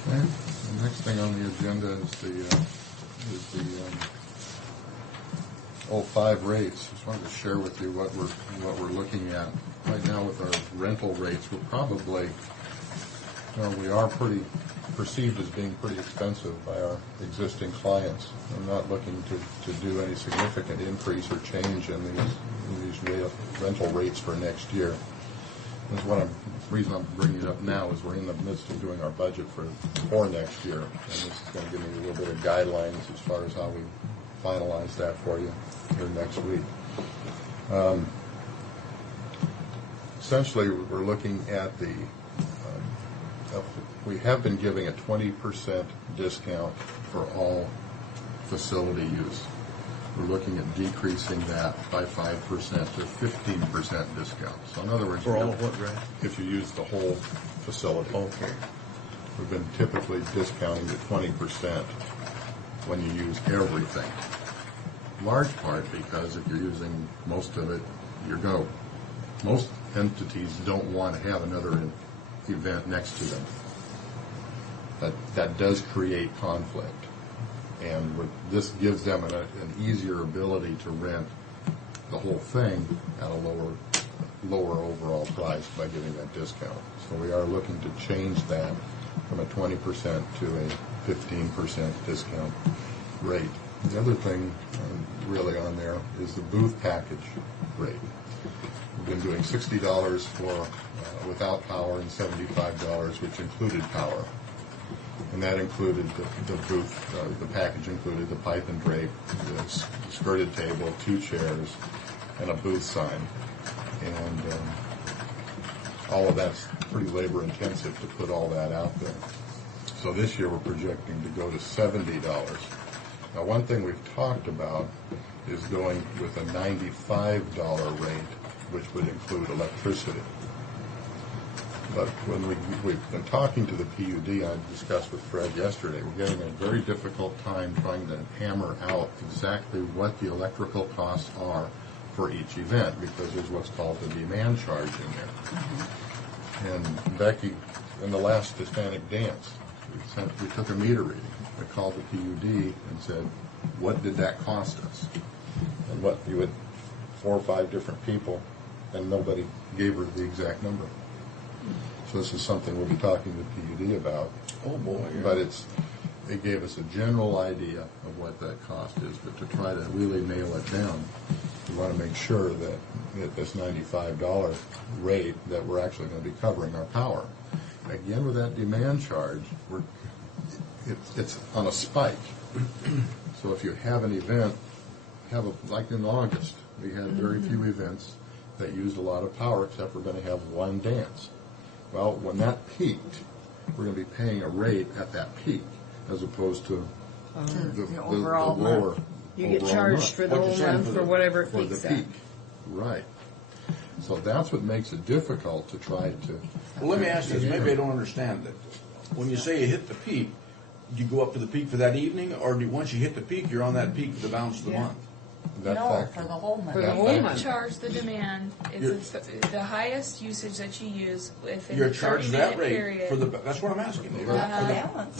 Okay. The next thing on the agenda is the 05 rates. Just wanted to share with you what we're looking at right now with our rental rates. We're probably, we are pretty perceived as being pretty expensive by our existing clients. I'm not looking to do any significant increase or change in these rental rates for next year. That's the reason I'm bringing it up now is we're in the midst of doing our budget for next year, and this is going to give me a little bit of guidelines as far as how we finalize that for you here next week. Essentially, we're looking at we have been giving a 20% discount for all facility use. We're looking at decreasing that by 5% to 15% discount. So in other words, For all of what, Brad? if you use the whole facility. Okay. We've been typically discounting to 20% when you use everything. Large part because if you're using most of it, most entities don't want to have another event next to them. That does create conflict. And this gives them an easier ability to rent the whole thing at a lower overall price by giving that discount. So we are looking to change that from a 20% to a 15% discount rate. The other thing really on there is the booth package rate. We've been doing $60 for without power and $75 which included power. And that included the booth, the package included the pipe and drape, the skirted table, 2 chairs, and a booth sign. And all of that's pretty labor intensive to put all that out there. So this year we're projecting to go to $70. Now one thing we've talked about is going with a $95 rate, which would include electricity. But when we've been talking to the PUD, I discussed with Fred yesterday, we're getting a very difficult time trying to hammer out exactly what the electrical costs are for each event because there's what's called the demand charge in there. Mm-hmm. And Becky, in the last Hispanic dance, we took a meter reading. We called the PUD and said, what did that cost us? And what you had 4 or 5 different people, and nobody gave her the exact number. So this is something we'll be talking to PUD about. Oh boy! Yeah. But it gave us a general idea of what that cost is. But to try to really nail it down, we want to make sure that at this $95 rate that we're actually going to be covering our power. Again, with that demand charge, it's on a spike. So if you have an event, like in August, we had very few events that used a lot of power, except we're going to have one dance. Well, when that peaked, we're going to be paying a rate at that peak, as opposed to the overall lower. You get charged for the whole month for whatever it for peaks the at. peak. Right. So that's what makes it difficult to try to. Well, let me ask you this. Maybe I don't understand it. When you say you hit the peak, do you go up to the peak for that evening, or once you hit the peak, you're on that peak for the balance of the month? No, for the whole month. For the whole month. Charge the demand. It's the highest usage that you use within You're a charged 30-minute that rate period. for the. That's what I'm asking. For the balance.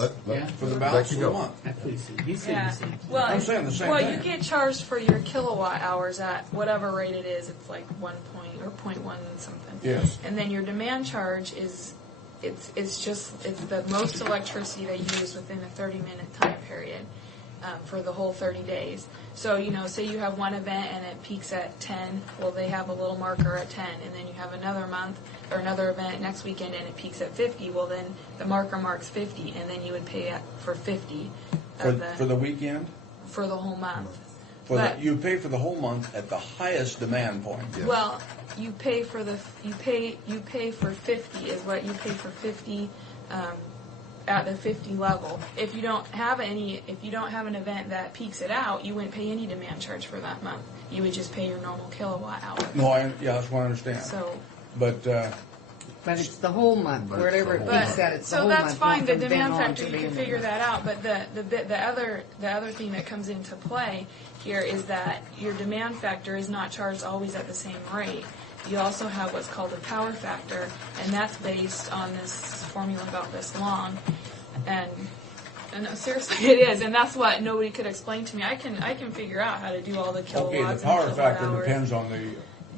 For the balance of the month. That's what he said. He said Yeah. the same thing. Well, I'm saying the same well, thing. you get charged for your kilowatt hours at whatever rate it is. It's like 1 point or 0.1 something. Yes. And then your demand charge is it's the most electricity that you use within a 30-minute time period for the whole 30 days. So, say you have one event and it peaks at 10, well, they have a little marker at 10, and then you have another month or another event next weekend and it peaks at 50, well, then the marker marks 50, and then you would pay for 50 For the weekend? for the whole month. You pay for the whole month at the highest demand point. Well, you pay for 50 is what you pay for 50 at the 50 level. If you don't have an event that peaks it out, you wouldn't pay any demand charge for that month. You would just pay your normal kilowatt hour. No, that's what I understand. So, but it's the whole month, whatever it peaks at, it's the whole so month. that's fine. The not from demand then on factor, to you the can end of figure the that out. But the other thing that comes into play here is that your demand factor is not charged always at the same rate. You also have what's called a power factor, and that's based on this formula about this long. And no, seriously, it is, and that's what nobody could explain to me. I can figure out how to do all the kilowatts. Okay, the power factor depends on the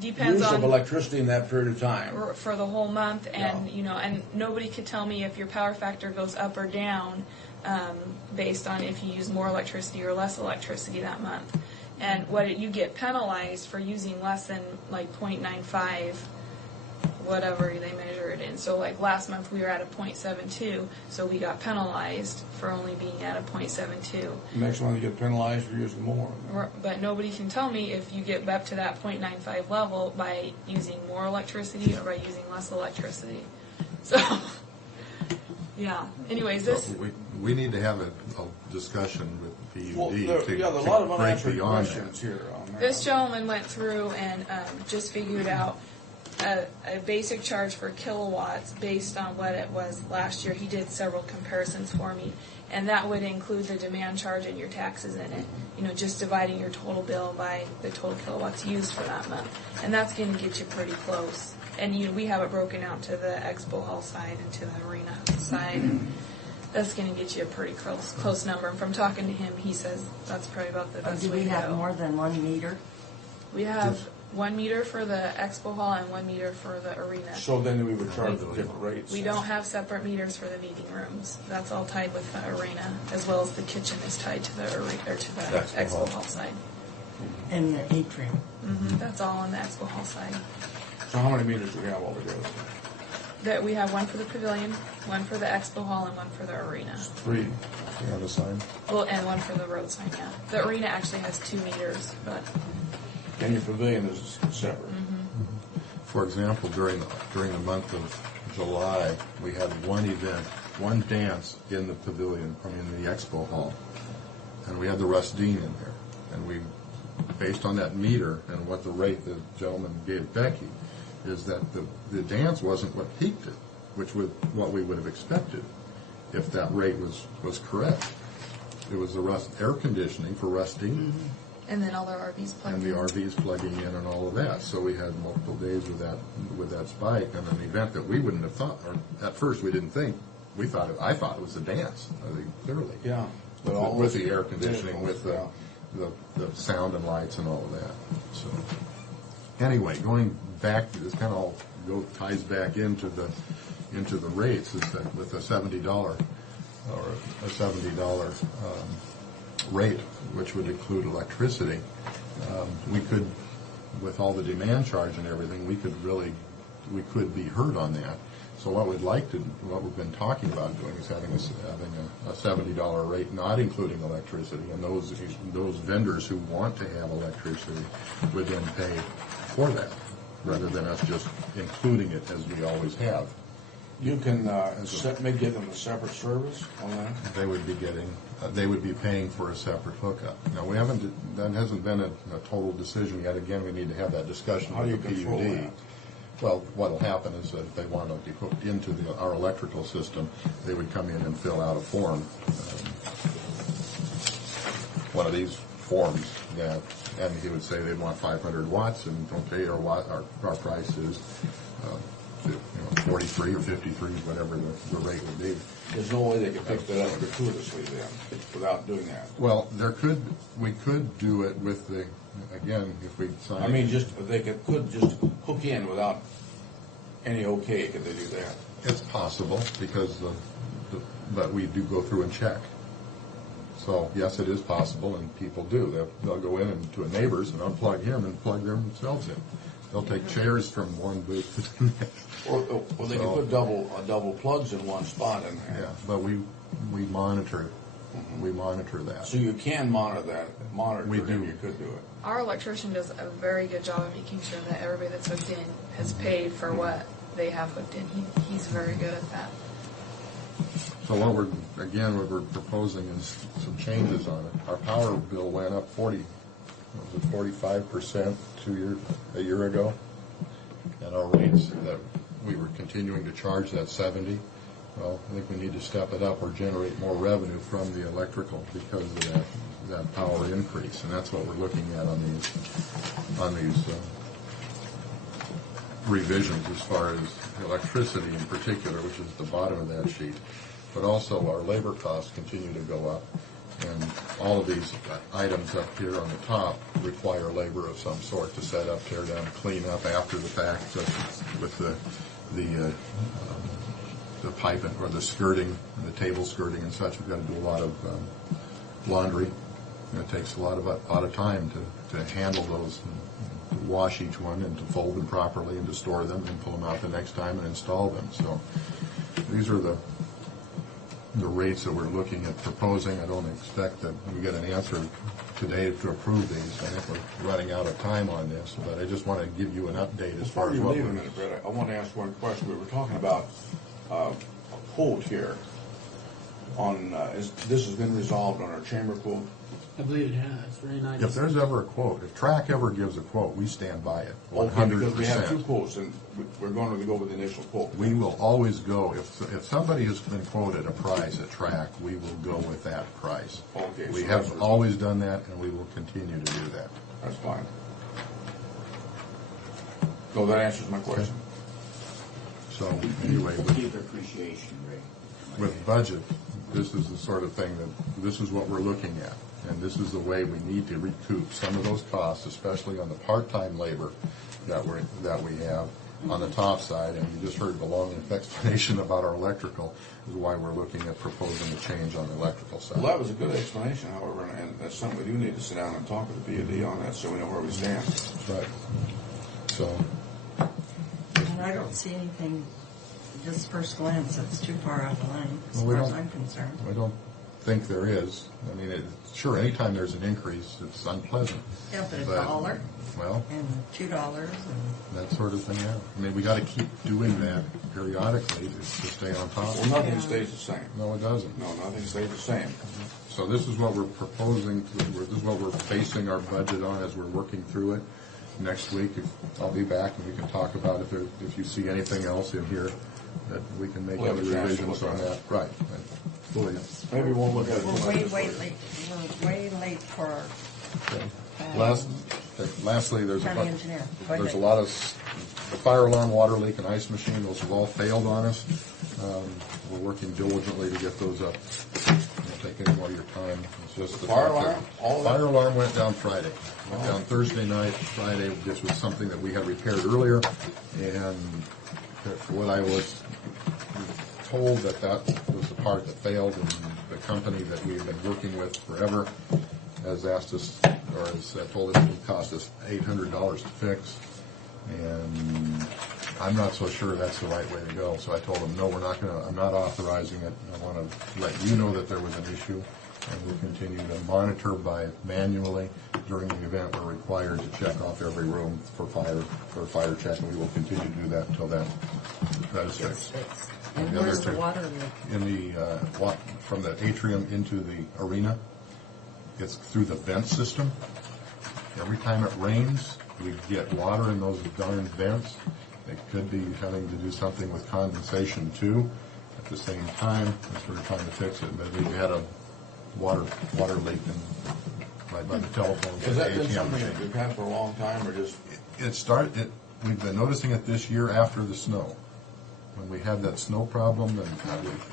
use of electricity in that period of time for the whole month, and and nobody could tell me if your power factor goes up or down based on if you use more electricity or less electricity that month. And you get penalized for using less than like 0.95, whatever they measure it in. So like last month we were at a 0.72, so we got penalized for only being at a 0.72. Next month you get penalized for using more. But nobody can tell me if you get up to that 0.95 level by using more electricity or by using less electricity. So, yeah. Anyways, we need to have a discussion with PUD there's a lot of unanswered questions here on that. This gentleman went through and just figured out a basic charge for kilowatts based on what it was last year. He did several comparisons for me, and that would include the demand charge and your taxes in it. Just dividing your total bill by the total kilowatts used for that month, and that's going to get you pretty close. And we have it broken out to the expo hall side and to the arena side. And that's going to get you a pretty close number. And from talking to him, he says that's probably about the best way to go. Do we have more than 1 meter? We have 1 meter for the expo hall and 1 meter for the arena. So then we would charge different rates. We don't have separate meters for the meeting rooms. That's all tied with the arena, as well as the kitchen is tied to the arena or to the expo hall side. And the atrium. Mm-hmm. That's all on the expo hall side. So how many meters do we have altogether? That we have 1 for the pavilion, 1 for the expo hall, and 1 for the arena. 3. You have a sign? Well, and 1 for the road sign. Yeah, the arena actually has 2 meters, but. And your pavilion is separate. Mm-hmm. For example, during the month of July, we had one event, one dance in the pavilion, in the expo hall, and we had the Rustine in there, and we, based on that meter and what the rate the gentleman gave Becky, is that the dance wasn't what peaked it, which was what we would have expected if that rate was correct. It was the air conditioning for Rustine. Mm-hmm. And then all their RVs plugging in. And the RVs plugging in and all of that. So we had multiple days with that spike, and an event that we wouldn't have thought, or at first we didn't think, I thought it was a dance, clearly. Yeah. But with the air conditioning, with the sound and lights and all of that. So anyway, going back to this kind of ties back into the rates, is that with a $70 or a $70 rate, which would include electricity, we could, with all the demand charge and everything, we could be heard on that. So what we'd like to, what we've been talking about doing is having a $70 rate, not including electricity, and those vendors who want to have electricity would then pay for that, rather than us just including it as we always have. You can maybe give them a separate service on that. They would be paying for a separate hookup. Now that hasn't been a total decision yet. Again, we need to have that discussion with the PUD. Well, what will happen is that if they want to be hooked into our electrical system, they would come in and fill out a form, one of these forms, and he would say they'd want 500 watts, and okay, our price is 43 or 53, whatever the rate would be. There's no way they could pick that up gratuitously then, without doing that. Well, we could do it with again, if we sign. I mean, they could just hook in without any okay. Could they do that? It's possible, because but we do go through and check. So yes, it is possible, and people do. They'll go in to a neighbor's and unplug him and plug themselves in. They'll take chairs from one booth to the next. Or they could put double plugs in one spot. Yeah, but we monitor We monitor that. So you can monitor that, We him, do. you could do it. Our electrician does a very good job of making sure that everybody that's hooked in has paid for what they have hooked in. He's very good at that. So what we're proposing is some changes on it. Our power bill went up 45% a year ago, and our rates that we were continuing to charge that 70. Well, I think we need to step it up or generate more revenue from the electrical because of that power increase, and that's what we're looking at on these revisions as far as electricity in particular, which is the bottom of that sheet. But also our labor costs continue to go up, and all of these items up here on the top require labor of some sort to set up, tear down, clean up after the fact with the pipe or the skirting, the table skirting and such. We've got to do a lot of laundry. And it takes a lot of time to handle those, and to wash each one and to fold them properly and to store them and pull them out the next time and install them. So these are the rates that we're looking at proposing. I don't expect that we get an answer today to approve these. I think we're running out of time on this, but I just want to give you an update as far as what Before you leave a we're... minute, Brett, I want to ask one question. We were talking about a quote here on, this has been resolved on our chamber quote. I believe it has. Very nice. If there's ever a quote, if TRAC ever gives a quote, we stand by it 100%. Okay, because we have two quotes, and we're going to go with the initial quote. We will always go, if somebody has been quoted a price at TRAC, we will go with that price. Okay, We so have that's- always done that, and we will continue to do that. That's fine. So that answers my question. So, anyway, Deep appreciation, Ray. with budget, this is the sort of thing that, this is what we're looking at. And this is the way we need to recoup some of those costs, especially on the part-time labor that we have on the top side. And you just heard the long explanation about our electrical, is why we're looking at proposing a change on the electrical side. Well, that was a good explanation, however, and that's something we do need to sit down and talk with the PUD on that so we know where we stand. Right. So, And I don't see anything, just first glance, that's too far out of line, as Well, we far as don't- I'm concerned. I don't think there is. I mean, sure, anytime there's an increase, it's unpleasant. Yeah, but But- $1 Well, and $2 and that sort of thing, yeah. I mean, we got to keep doing that periodically to stay on top. Well, nothing stays the same. No, it doesn't. No, nothing stays the same. So this is what we're proposing, this is what we're basing our budget on as we're working through it. Next week, I'll be back and we can talk about if you see anything else in here that we can make We'll any have a chance to revisions look on at it. that. Right. Fully. Maybe we'll look at it. we're way late for our Lastly, there's county engineer. Go there's a ahead. lot of, the fire alarm, water leak, and ice machine, those have all failed on us. We're working diligently to get those up. Don't take any more of your time. It's just the Fire fact that- alarm? All of that? Fire alarm went down Friday. Went down Thursday night, Friday. This was something that we had repaired earlier, and what I was told that was the part that failed, and the company that we have been working with forever has asked us, or has told us it would cost us $800 to fix, and I'm not so sure that's the right way to go. So I told them, no, I'm not authorizing it. I want to let you know that there was an issue, and we'll continue to monitor manually during the event. We're required to check off every room for fire check, and we will continue to do that until that is fixed. And the where's other the two- water leak? In the, from the atrium into the arena, it's through the vent system. Every time it rains, we get water in those darn vents. It could be having to do something with condensation too. At the same time, we're trying to fix it, but we had a water leak right by the telephone. Has that been ATM something machine. that we've had for a long time, or just? We've been noticing it this year after the snow. When we had that snow problem and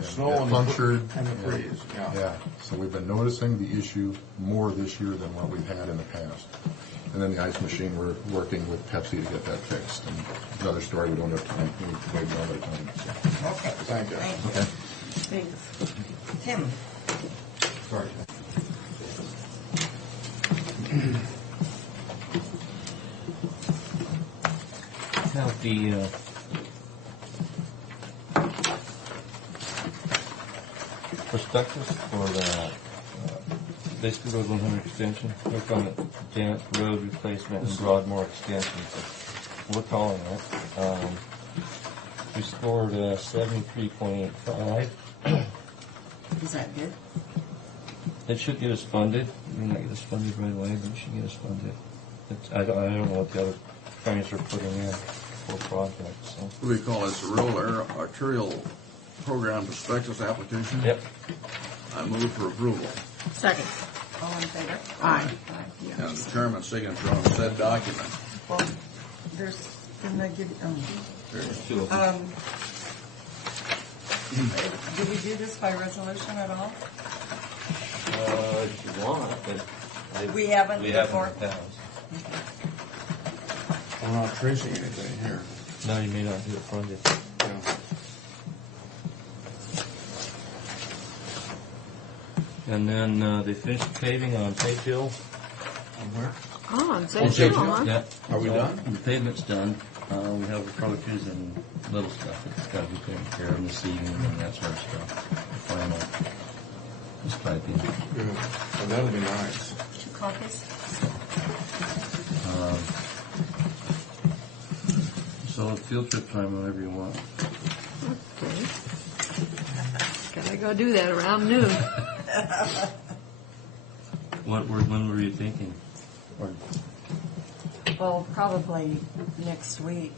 Snow it and punctured. and the freeze, yeah. Yeah, so we've been noticing the issue more this year than what we've had in the past. And then the ice machine, we're working with Pepsi to get that fixed. And another story, we don't have time, we need to wait another time. So. Okay. Thank you. Okay. Thanks. Tim? Sorry. Now, the prospectus for the basically Road 100 extension. Work on the Janet Road replacement and Broadmoor extension. So we're calling it. We scored 73.85. Is that good? It should get us funded. It may not get us funded right away, but it should get us funded. I don't know what the other counties are putting in for projects. So. What do we call it? It's a rural arterial program prospectus application? Yep. I move for approval. Second. All in favor? Aye. And the chairman's signature on said document. Well, there's, didn't I give you, There's two of them. did we do this by resolution at all? If you want, but We haven't we haven't before? in the past. We're not tracing anything here. No, you may not get it funded. Yeah. And then they finished paving on Page Hill. On where? Oh, on On St. St. John, John? huh? Yeah. Are we done? The pavement's done. We have approaches and little stuff that's got to be taken care of, and the seating and that sort of stuff. The final just piping. Good. Well, that'll be nice. 2 copies? So field trip time whenever you want. Okay. Gotta go do that around noon. When were you thinking? Or, Well, probably next week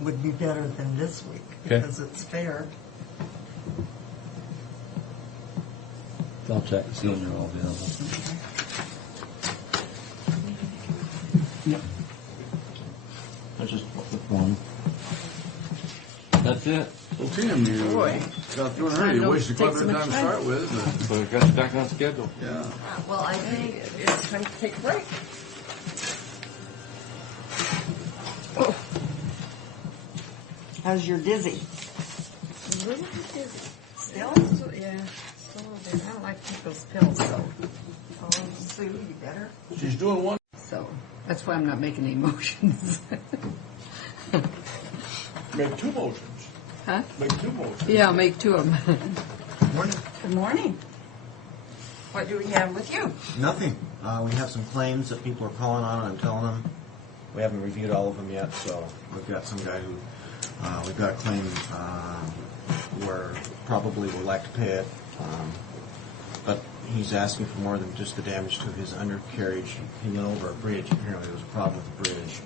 would be better than this week Okay. because it's fair. I'll check to see when they're all available. Yep. I just with one. That's it. Well, Tim, you Boy. got through in a hurry. You wasted quite a bit of time to start with. But we got you back on schedule. Yeah. Well, I think it's time to take a break. Oh. How's your dizzy? A little bit dizzy. Still? Yeah, still a little bit. I don't like to take those pills, so. Oh, Sue, you better? She's doing one. So, that's why I'm not making any motions. Make 2 motions. Huh? Make 2 motions. Yeah, I'll make 2 of them. Good morning. What do we have with you? Nothing. We have some claims that people are calling on, and I'm telling them we haven't reviewed all of them yet. So we've got some guy who we've got a claim where probably would like to pay it, but he's asking for more than just the damage to his undercarriage. He went over a bridge. Apparently, there was a problem with the bridge,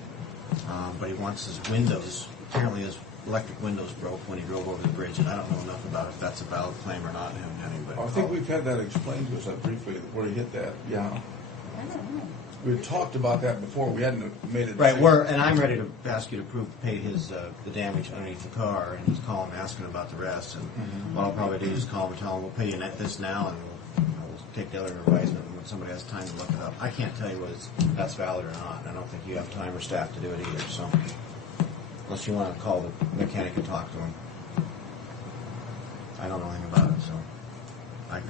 but he wants his windows. Apparently, his electric windows broke when he drove over the bridge, and I don't know enough about if that's a valid claim or not. I haven't had anybody I call. think we've had that explained to us briefly where he hit that. Yeah. We've talked about that before. We hadn't made it. Right, and I'm ready to ask you to pay his the damage underneath the car, and he's calling asking about the rest. And what I'll probably do is call him and tell him we'll pay you this now, and we'll take the other advisement when somebody has time to look it up. I can't tell you whether that's valid or not. I don't think you have time or staff to do it either. So unless you want to call the mechanic and talk to him, I don't know anything about it. So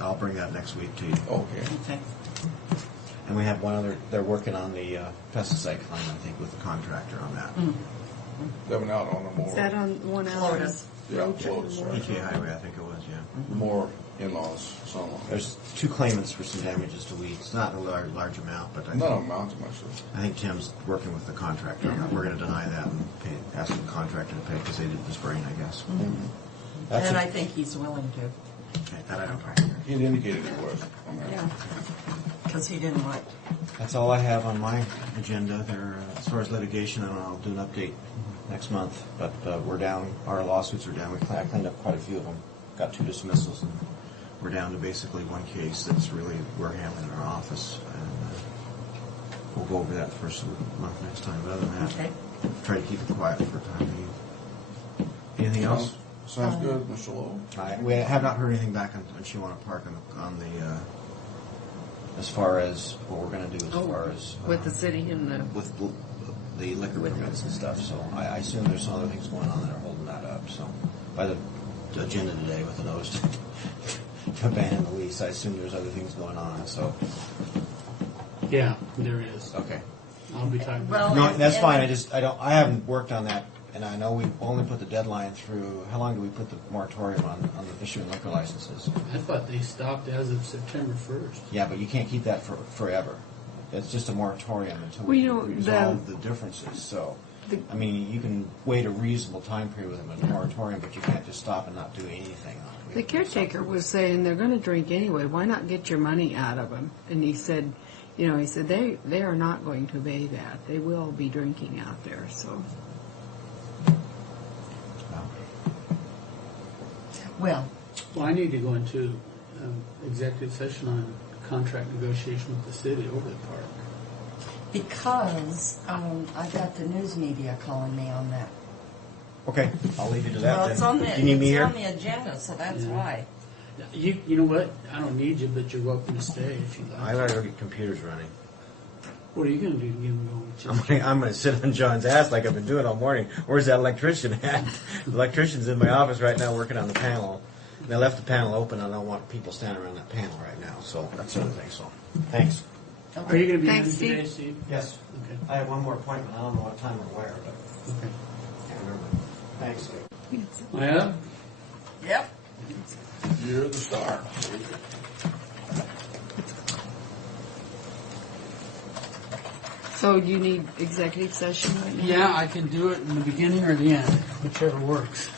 I'll bring that next week to you. Okay. Okay. And we have one other. They're working on the pesticide claim, I think, with the contractor on that. They went out on a more. Is that on one out? Florida. Yeah, Florida. ETA Highway, I think it was. Yeah. More in-laws, some. There's 2 claimants for some damages to weeds. It's not a large amount, but Not amount to much. I think Tim's working with the contractor on that. We're going to deny that and ask the contractor to pay because they did the spraying, I guess. That's And it. I think he's willing to. Okay, that I don't know. He had indicated he was on that. Yeah. Because he didn't like. That's all I have on my agenda. There, as far as litigation, I'll do an update next month. But we're down. Our lawsuits are down. I cleaned up quite a few of them. Got 2 dismissals, and we're down to basically 1 case that's really we're handling in our office. And we'll go over that first of the month next time. But other than that, Okay. try to keep it quiet for a time being. Anything else? Sounds good, Mr. Lowe. We have not heard anything back on Chihuahua Park on the as far as what we're going to do as far as With the city and the. with the liquor permits and stuff. So I assume there's some other things going on that are holding that up. So by the agenda today with the notice to abandon the lease, I assume there's other things going on. So Yeah, there is. okay. I'll be talking. Well, No, and- that's and- fine. I haven't worked on that And I know we only put the deadline through, how long do we put the moratorium on the issuing liquor licenses? I thought they stopped as of September 1st. Yeah, but you can't keep that forever. It's just a moratorium until Well, we you know, resolve the differences. So, I mean, you can wait a reasonable time period with them in a moratorium, but you can't just stop and not do anything on it. The caretaker was saying they're going to drink anyway. Why not get your money out of them? And he said, they are not going to obey that. They will be drinking out there. So, Well, I need to go into executive session on contract negotiation with the city over the park. because I got the news media calling me on that. Okay, I'll leave you to that Well, then. it's on the, Do you need me it's here? on the agenda, so that's Yeah. why. You know what? I don't need you, but you're welcome to stay if you like. I gotta go get computers running. What are you going to do to get them going? I'm going to sit on John's ass like I've been doing all morning. Where's that electrician at? The electrician's in my office right now working on the panel. And I left the panel open. I don't want people standing around that panel right now. So that's the other thing. So thanks. Are you going to be Thanks, in Steve. today, Steve? Yes. Okay. I have one more appointment. I don't know what time or where, but Okay. can't remember. Thanks. Maya? Yep. You're the star. so you need executive session right now? Yeah, I can do it in the beginning or the end, whichever works.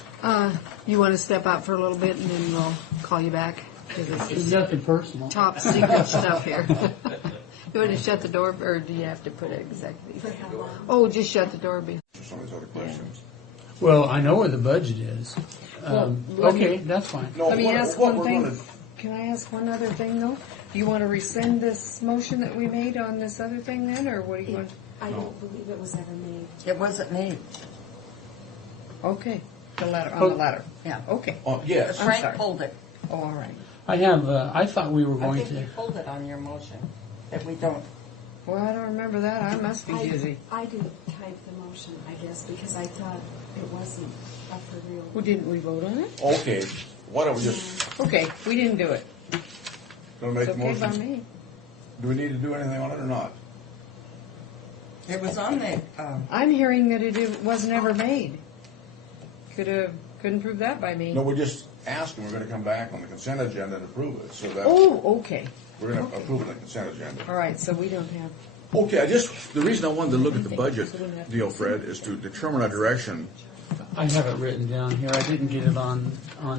You want to step out for a little bit and then we'll call you back? 'Cause It's nothing personal. top secret stuff here. You want to shut the door, or do you have to put an executive? Oh, just shut the door. Somebody's other questions. Well, I know where the budget is. let me- Okay, that's fine. No, Let me what- ask what one we're thing. gonna- Can I ask one other thing, though? Do you want to rescind this motion that we made on this other thing then, or what do you want? I don't believe it was ever made. It wasn't me. Okay, the letter, on the letter. Yeah, okay. Oh, yes. I'm Frank sorry. pulled it. Oh, all right. I thought we were I going think to. you pulled it on your motion, that we don't. Well, I don't remember that. I must be busy. I didn't type the motion, I guess, because I thought it wasn't up for real. Well, didn't we vote on it? Okay, why don't we just, Okay, we didn't do it. gonna make It's the okay by motion? me. Do we need to do anything on it or not? It was on the, I'm hearing that it wasn't ever made. Couldn't prove that by me. No, we're just asking, we're gonna come back on the consent agenda and approve it, so that, Oh, okay. we're gonna approve it on the consent agenda. All right, so we don't have. Okay, the reason I wanted to look at the budget deal, Fred, is to determine our direction. I have it written down here. I didn't get it on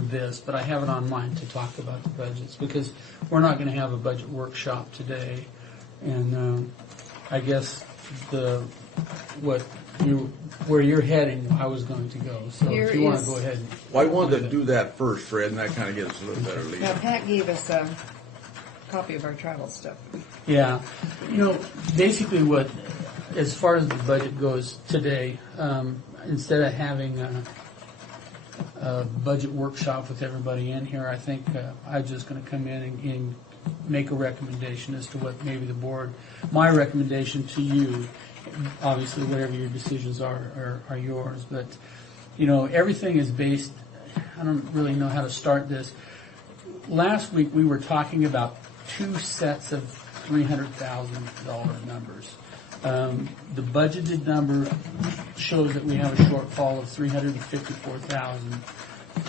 this, but I have it on mine to talk about the budgets because we're not going to have a budget workshop today, and I guess where you're heading, I was going to go. So Here if you want to is- go ahead. Well, I wanted to do that first, Fred, and that kinda gives us a little better lead. Now, Pat gave us a copy of our travel stuff. Yeah, basically as far as the budget goes today, instead of having a budget workshop with everybody in here, I think I'm just going to come in and make a recommendation as to what maybe the board, my recommendation to you, obviously whatever your decisions are yours, but everything is based, I don't really know how to start this. Last week we were talking about two sets of $300,000 numbers. The budgeted number shows that we have a shortfall of $354,000.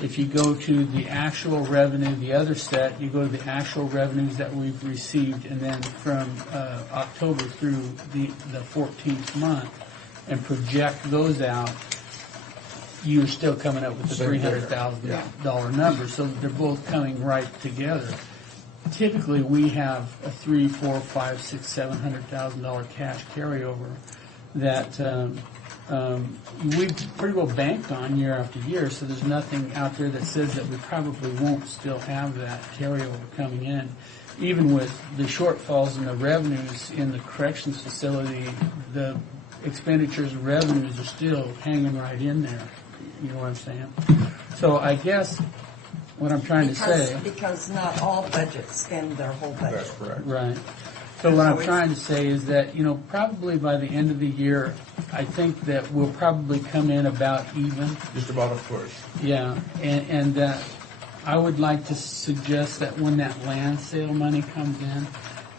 If you go to the actual revenue, the other set, you go to the actual revenues that we've received, and then from October through the 14th month, and project those out, you're still coming up with the $300,000 number. So they're both coming right together. Typically, we have a $300,000, $400,000, $500,000, $600,000, $700,000 cash carryover that we've pretty well banked on year after year. So there's nothing out there that says that we probably won't still have that carryover coming in. Even with the shortfalls in the revenues in the corrections facility, the expenditures and revenues are still hanging right in there. You know what I'm saying? So I guess what I'm trying to say... Because not all budgets spend their whole budget. That's correct. Right. So what I'm trying to say is that, probably by the end of the year, I think that we'll probably come in about even. Just about a push. Yeah, and that I would like to suggest that when that land sale money comes in,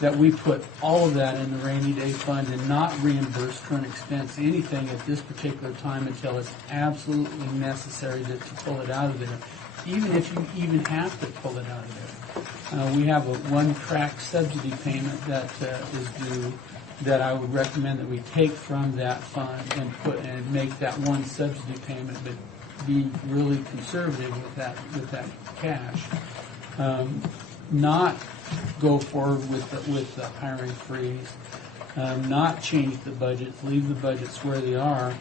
that we put all of that in the rainy day fund and not reimburse current expense anything at this particular time until it's absolutely necessary to pull it out of there, even if you even have to pull it out of there. We have a one crack subsidy payment that is due that I would recommend that we take from that fund and make that one subsidy payment, but be really conservative with that cash. Not go forward with the hiring freeze, not change the budgets, leave the budgets where they are,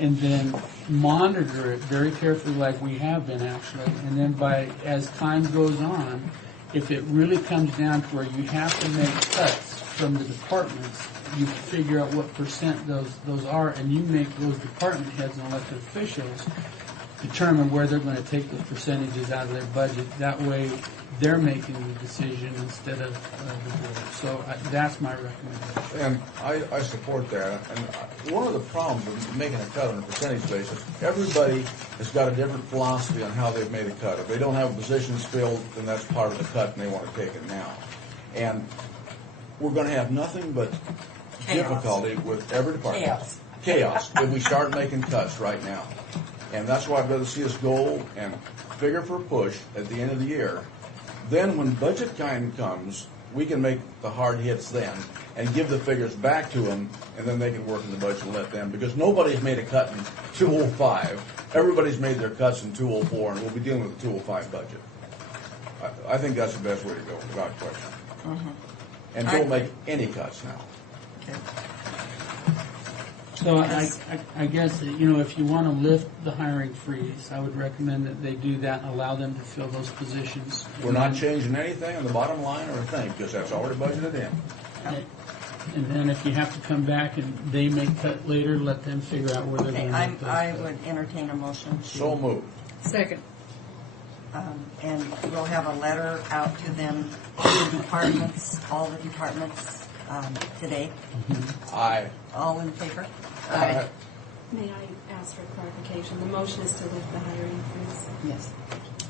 and then monitor it very carefully like we have been actually. And then as time goes on, if it really comes down to where you have to make cuts from the departments, you figure out what percent those are, and you make those department heads and elected officials determine where they're going to take the percentages out of their budget. That way, they're making the decision instead of the board. So that's my recommendation. And I support that. And one of the problems with making a cut on a percentage basis, everybody has got a different philosophy on how they've made a cut. If they don't have positions filled, then that's part of the cut, and they want to take it now. And we're going to have nothing but difficulty with every department. Chaos if we start making cuts right now. And that's why I'd rather see us go and figure for a push at the end of the year. Then when budget time comes, we can make the hard hits then and give the figures back to them, and then they can work in the budget and let them. Because nobody's made a cut in 205. Everybody's made their cuts in 204, and we'll be dealing with the 205 budget. I think that's the best way to go, without question. Mm-hmm. And don't make any cuts now. Okay. So I guess, if you want to lift the hiring freeze, I would recommend that they do that and allow them to fill those positions. We're not changing anything on the bottom line or a thing, because that's already budgeted in. And then if you have to come back and they may cut later, let them figure out where they're Okay, going to make those I cuts. would entertain a motion to. So moved. Second. And we'll have a letter out to them, to the departments, all the departments, today. Aye. All in favor? Aye. May I ask for clarification? The motion is to lift the hiring freeze. Yes.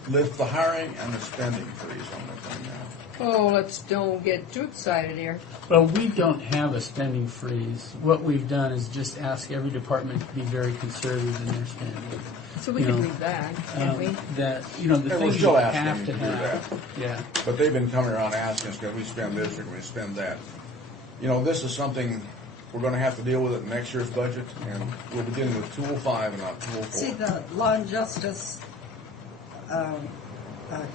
Lift the hiring and the spending freeze on the thing now. Oh, don't get too excited here. Well, we don't have a spending freeze. What we've done is just ask every department to be very conservative in their spending. So we can leave that, can't we? The And we're things you still have asking to them to do have. that. Yeah. But they've been coming around asking us, can we spend this or can we spend that? This is something we're going to have to deal with it in next year's budget, and we'll be dealing with 205 and not 204. See, the Law and Justice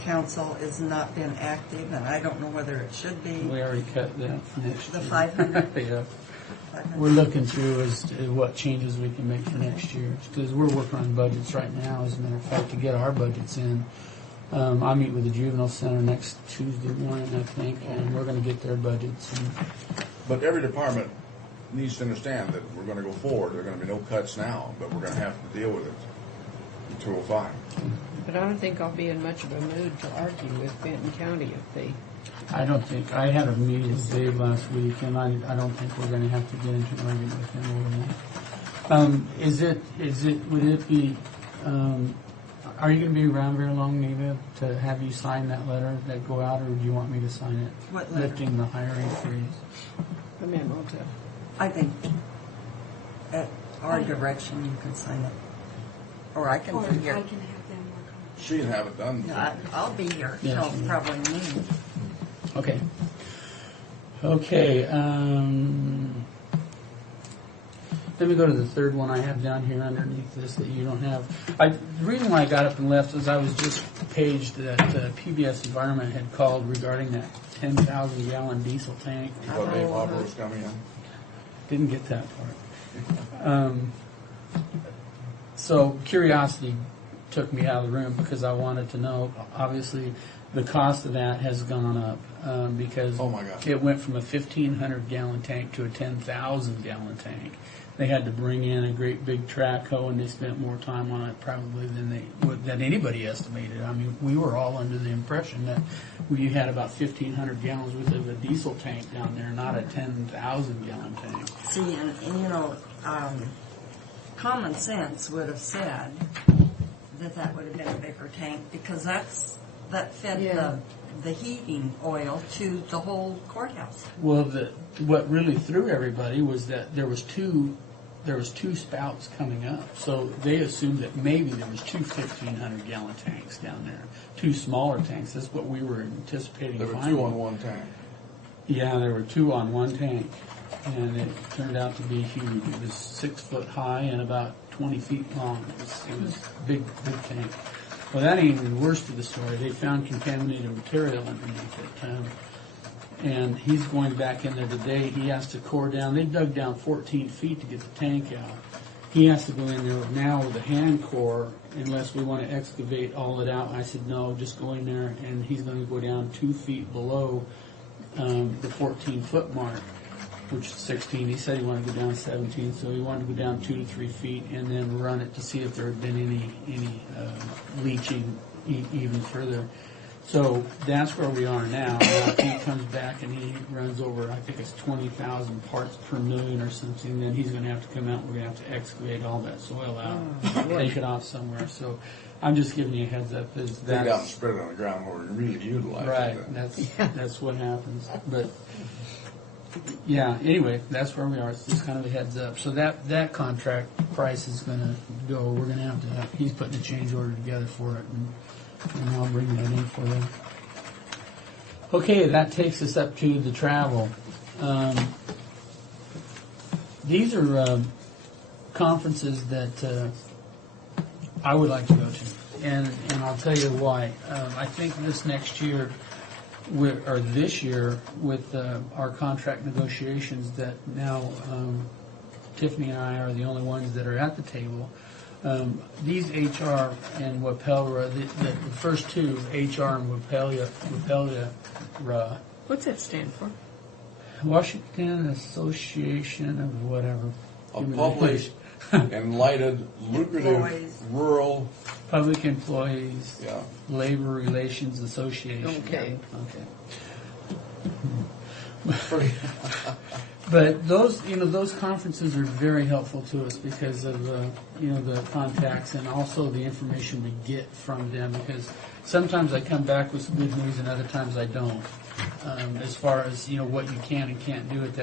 Council has not been active, and I don't know whether it should be. We already cut that for next The year. 500? Yeah. 500. We're looking through as to what changes we can make for next year, because we're working on budgets right now, as a matter of fact, to get our budgets in. I meet with the Juvenile Center next Tuesday morning, I think, and we're going to get their budgets. But every department needs to understand that we're going to go forward. There are going to be no cuts now, but we're going to have to deal with it in 205. But I don't think I'll be in much of a mood to argue with Benton County if they. I don't think, I had a meeting with Dave last week, and I don't think we're going to have to get into an argument with him over that. Would it be, are you going to be around very long, Neva, to have you sign that letter that go out, or do you want me to sign it? What letter? Lifting the hiring freeze. The memo to. I think at our direction, you can sign it. Or I can Or be here. I can have them work on She can have it done. I'll be here Yeah, till she will. probably noon. Okay. Okay. Let me go to the third one I have down here underneath this that you don't have. The reason why I got up and left is I was just paged that PBS Environment had called regarding that 10,000 gallon diesel tank. What Dave Hopper was coming in. Didn't get that part. So curiosity took me out of the room because I wanted to know. Obviously, the cost of that has gone up because Oh, my God. it went from a 1,500 gallon tank to a 10,000 gallon tank. They had to bring in a great big track hoe, and they spent more time on it probably than anybody estimated. I mean, we were all under the impression that we had about 1,500 gallons worth of a diesel tank down there, not a 10,000 gallon tank. See, and common sense would have said that would have been a bigger tank because that fed Yeah. the heating oil to the whole courthouse. Well, what really threw everybody was that there was two spouts coming up. So they assumed that maybe there was two 1,500-gallon tanks down there, two smaller tanks. That's what we were anticipating There were finding. 2 on one tank. Yeah, there were 2 on one tank, and it turned out to be huge. It was 6 foot high and about 20 feet long. It was a big tank. Well, that ain't even the worst of the story. They found contaminated material underneath it. And he's going back in there today. He has to core down. They dug down 14 feet to get the tank out. He has to go in there now with a hand core unless we want to excavate all it out. And I said, no, just go in there. And he's going to go down 2 feet below the 14-foot mark, which is 16. He said he wanted to go down 17, so he wanted to go down 2 to 3 feet and then run it to see if there had been any leaching even further. So that's where we are now. He comes back and he runs over, I think it's 20,000 parts per million or something. Then he's going to have to come out and we're going to have to excavate all that soil out, take it off somewhere. So I'm just giving you a heads up. Dig it out and spread it on the ground where we really utilize right, it. that's what happens. But yeah, anyway, that's where we are. It's just kind of a heads up. So that contract price is going to go. We're going to have he's putting a change order together for it, and I'll bring that in for them. Okay, that takes us up to the travel. These are conferences that I would like to go to, and I'll tell you why. I think this next year, or this year, with our contract negotiations, that now Tiffany and I are the only ones that are at the table. These HR and Wapelra, the first two, HR and Wapelra, What's that stand for? Washington Association of whatever. Of public, enlightened, lucrative, Employees. rural. Public Employees Yeah. Labor Relations Association. Okay. Okay. But those conferences are very helpful to us because of the contacts and also the information we get from them. Because sometimes I come back with some good news and other times I don't. As far as what you can and can't do at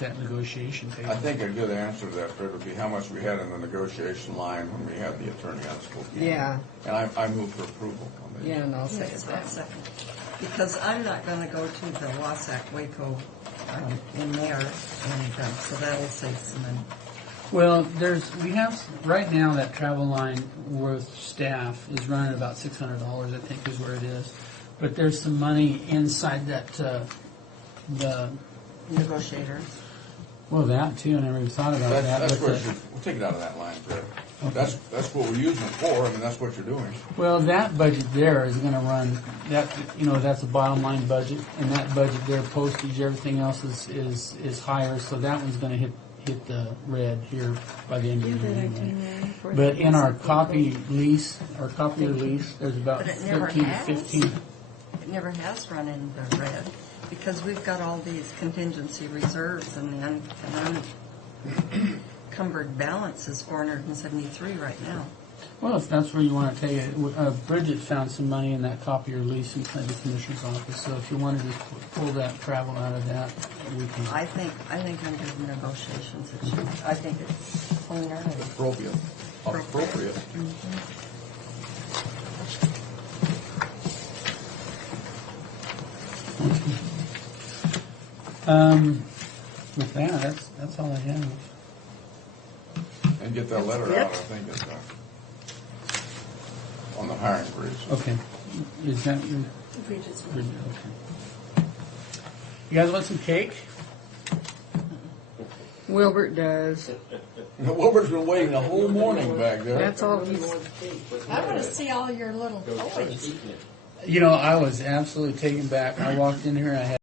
that negotiation table. I think a good answer to that, Fred, would be how much we had in the negotiation line when we had the attorney on Spokane. Yeah. And I move for approval on this. Yeah, and I'll say Yes, that. I'll second. Because I'm not going to go to the Wasack Waco in there, and so that'll save some money. Well, we have right now that travel line with staff is running about $600, I think is where it is. But there's some money inside that the Negotiators. well that too. I never even thought about that. That's but where we'll take it out of that line, Fred. Okay. That's what we're using it for. I mean, that's what you're doing. well, that budget there is going to run that. That's a bottom line budget, and that budget there, postage, everything else is higher. So that one's going to hit the red here by the end of the year. Anyway. But in our copier lease, there's about But it never 13 to has. 15. It never has run in the red because we've got all these contingency reserves and the unencumbered balance is 473 right now. Well, if that's where you want to take it, Bridget found some money in that copier lease inside the commissioner's office. So if you wanted to pull that travel out of that, we can. I think under the negotiations, it should. I think it's cleaner. Appropriate. With that, that's all I have. And get that letter out, I think, it's on the hiring freeze. Okay. Is that your? Bridget's Okay. You guys want some cake? Wilbert does. Wilbur's been waiting the whole morning back there. That's all he's. I want to see all your little toys. I was absolutely taken back. I walked in here, I had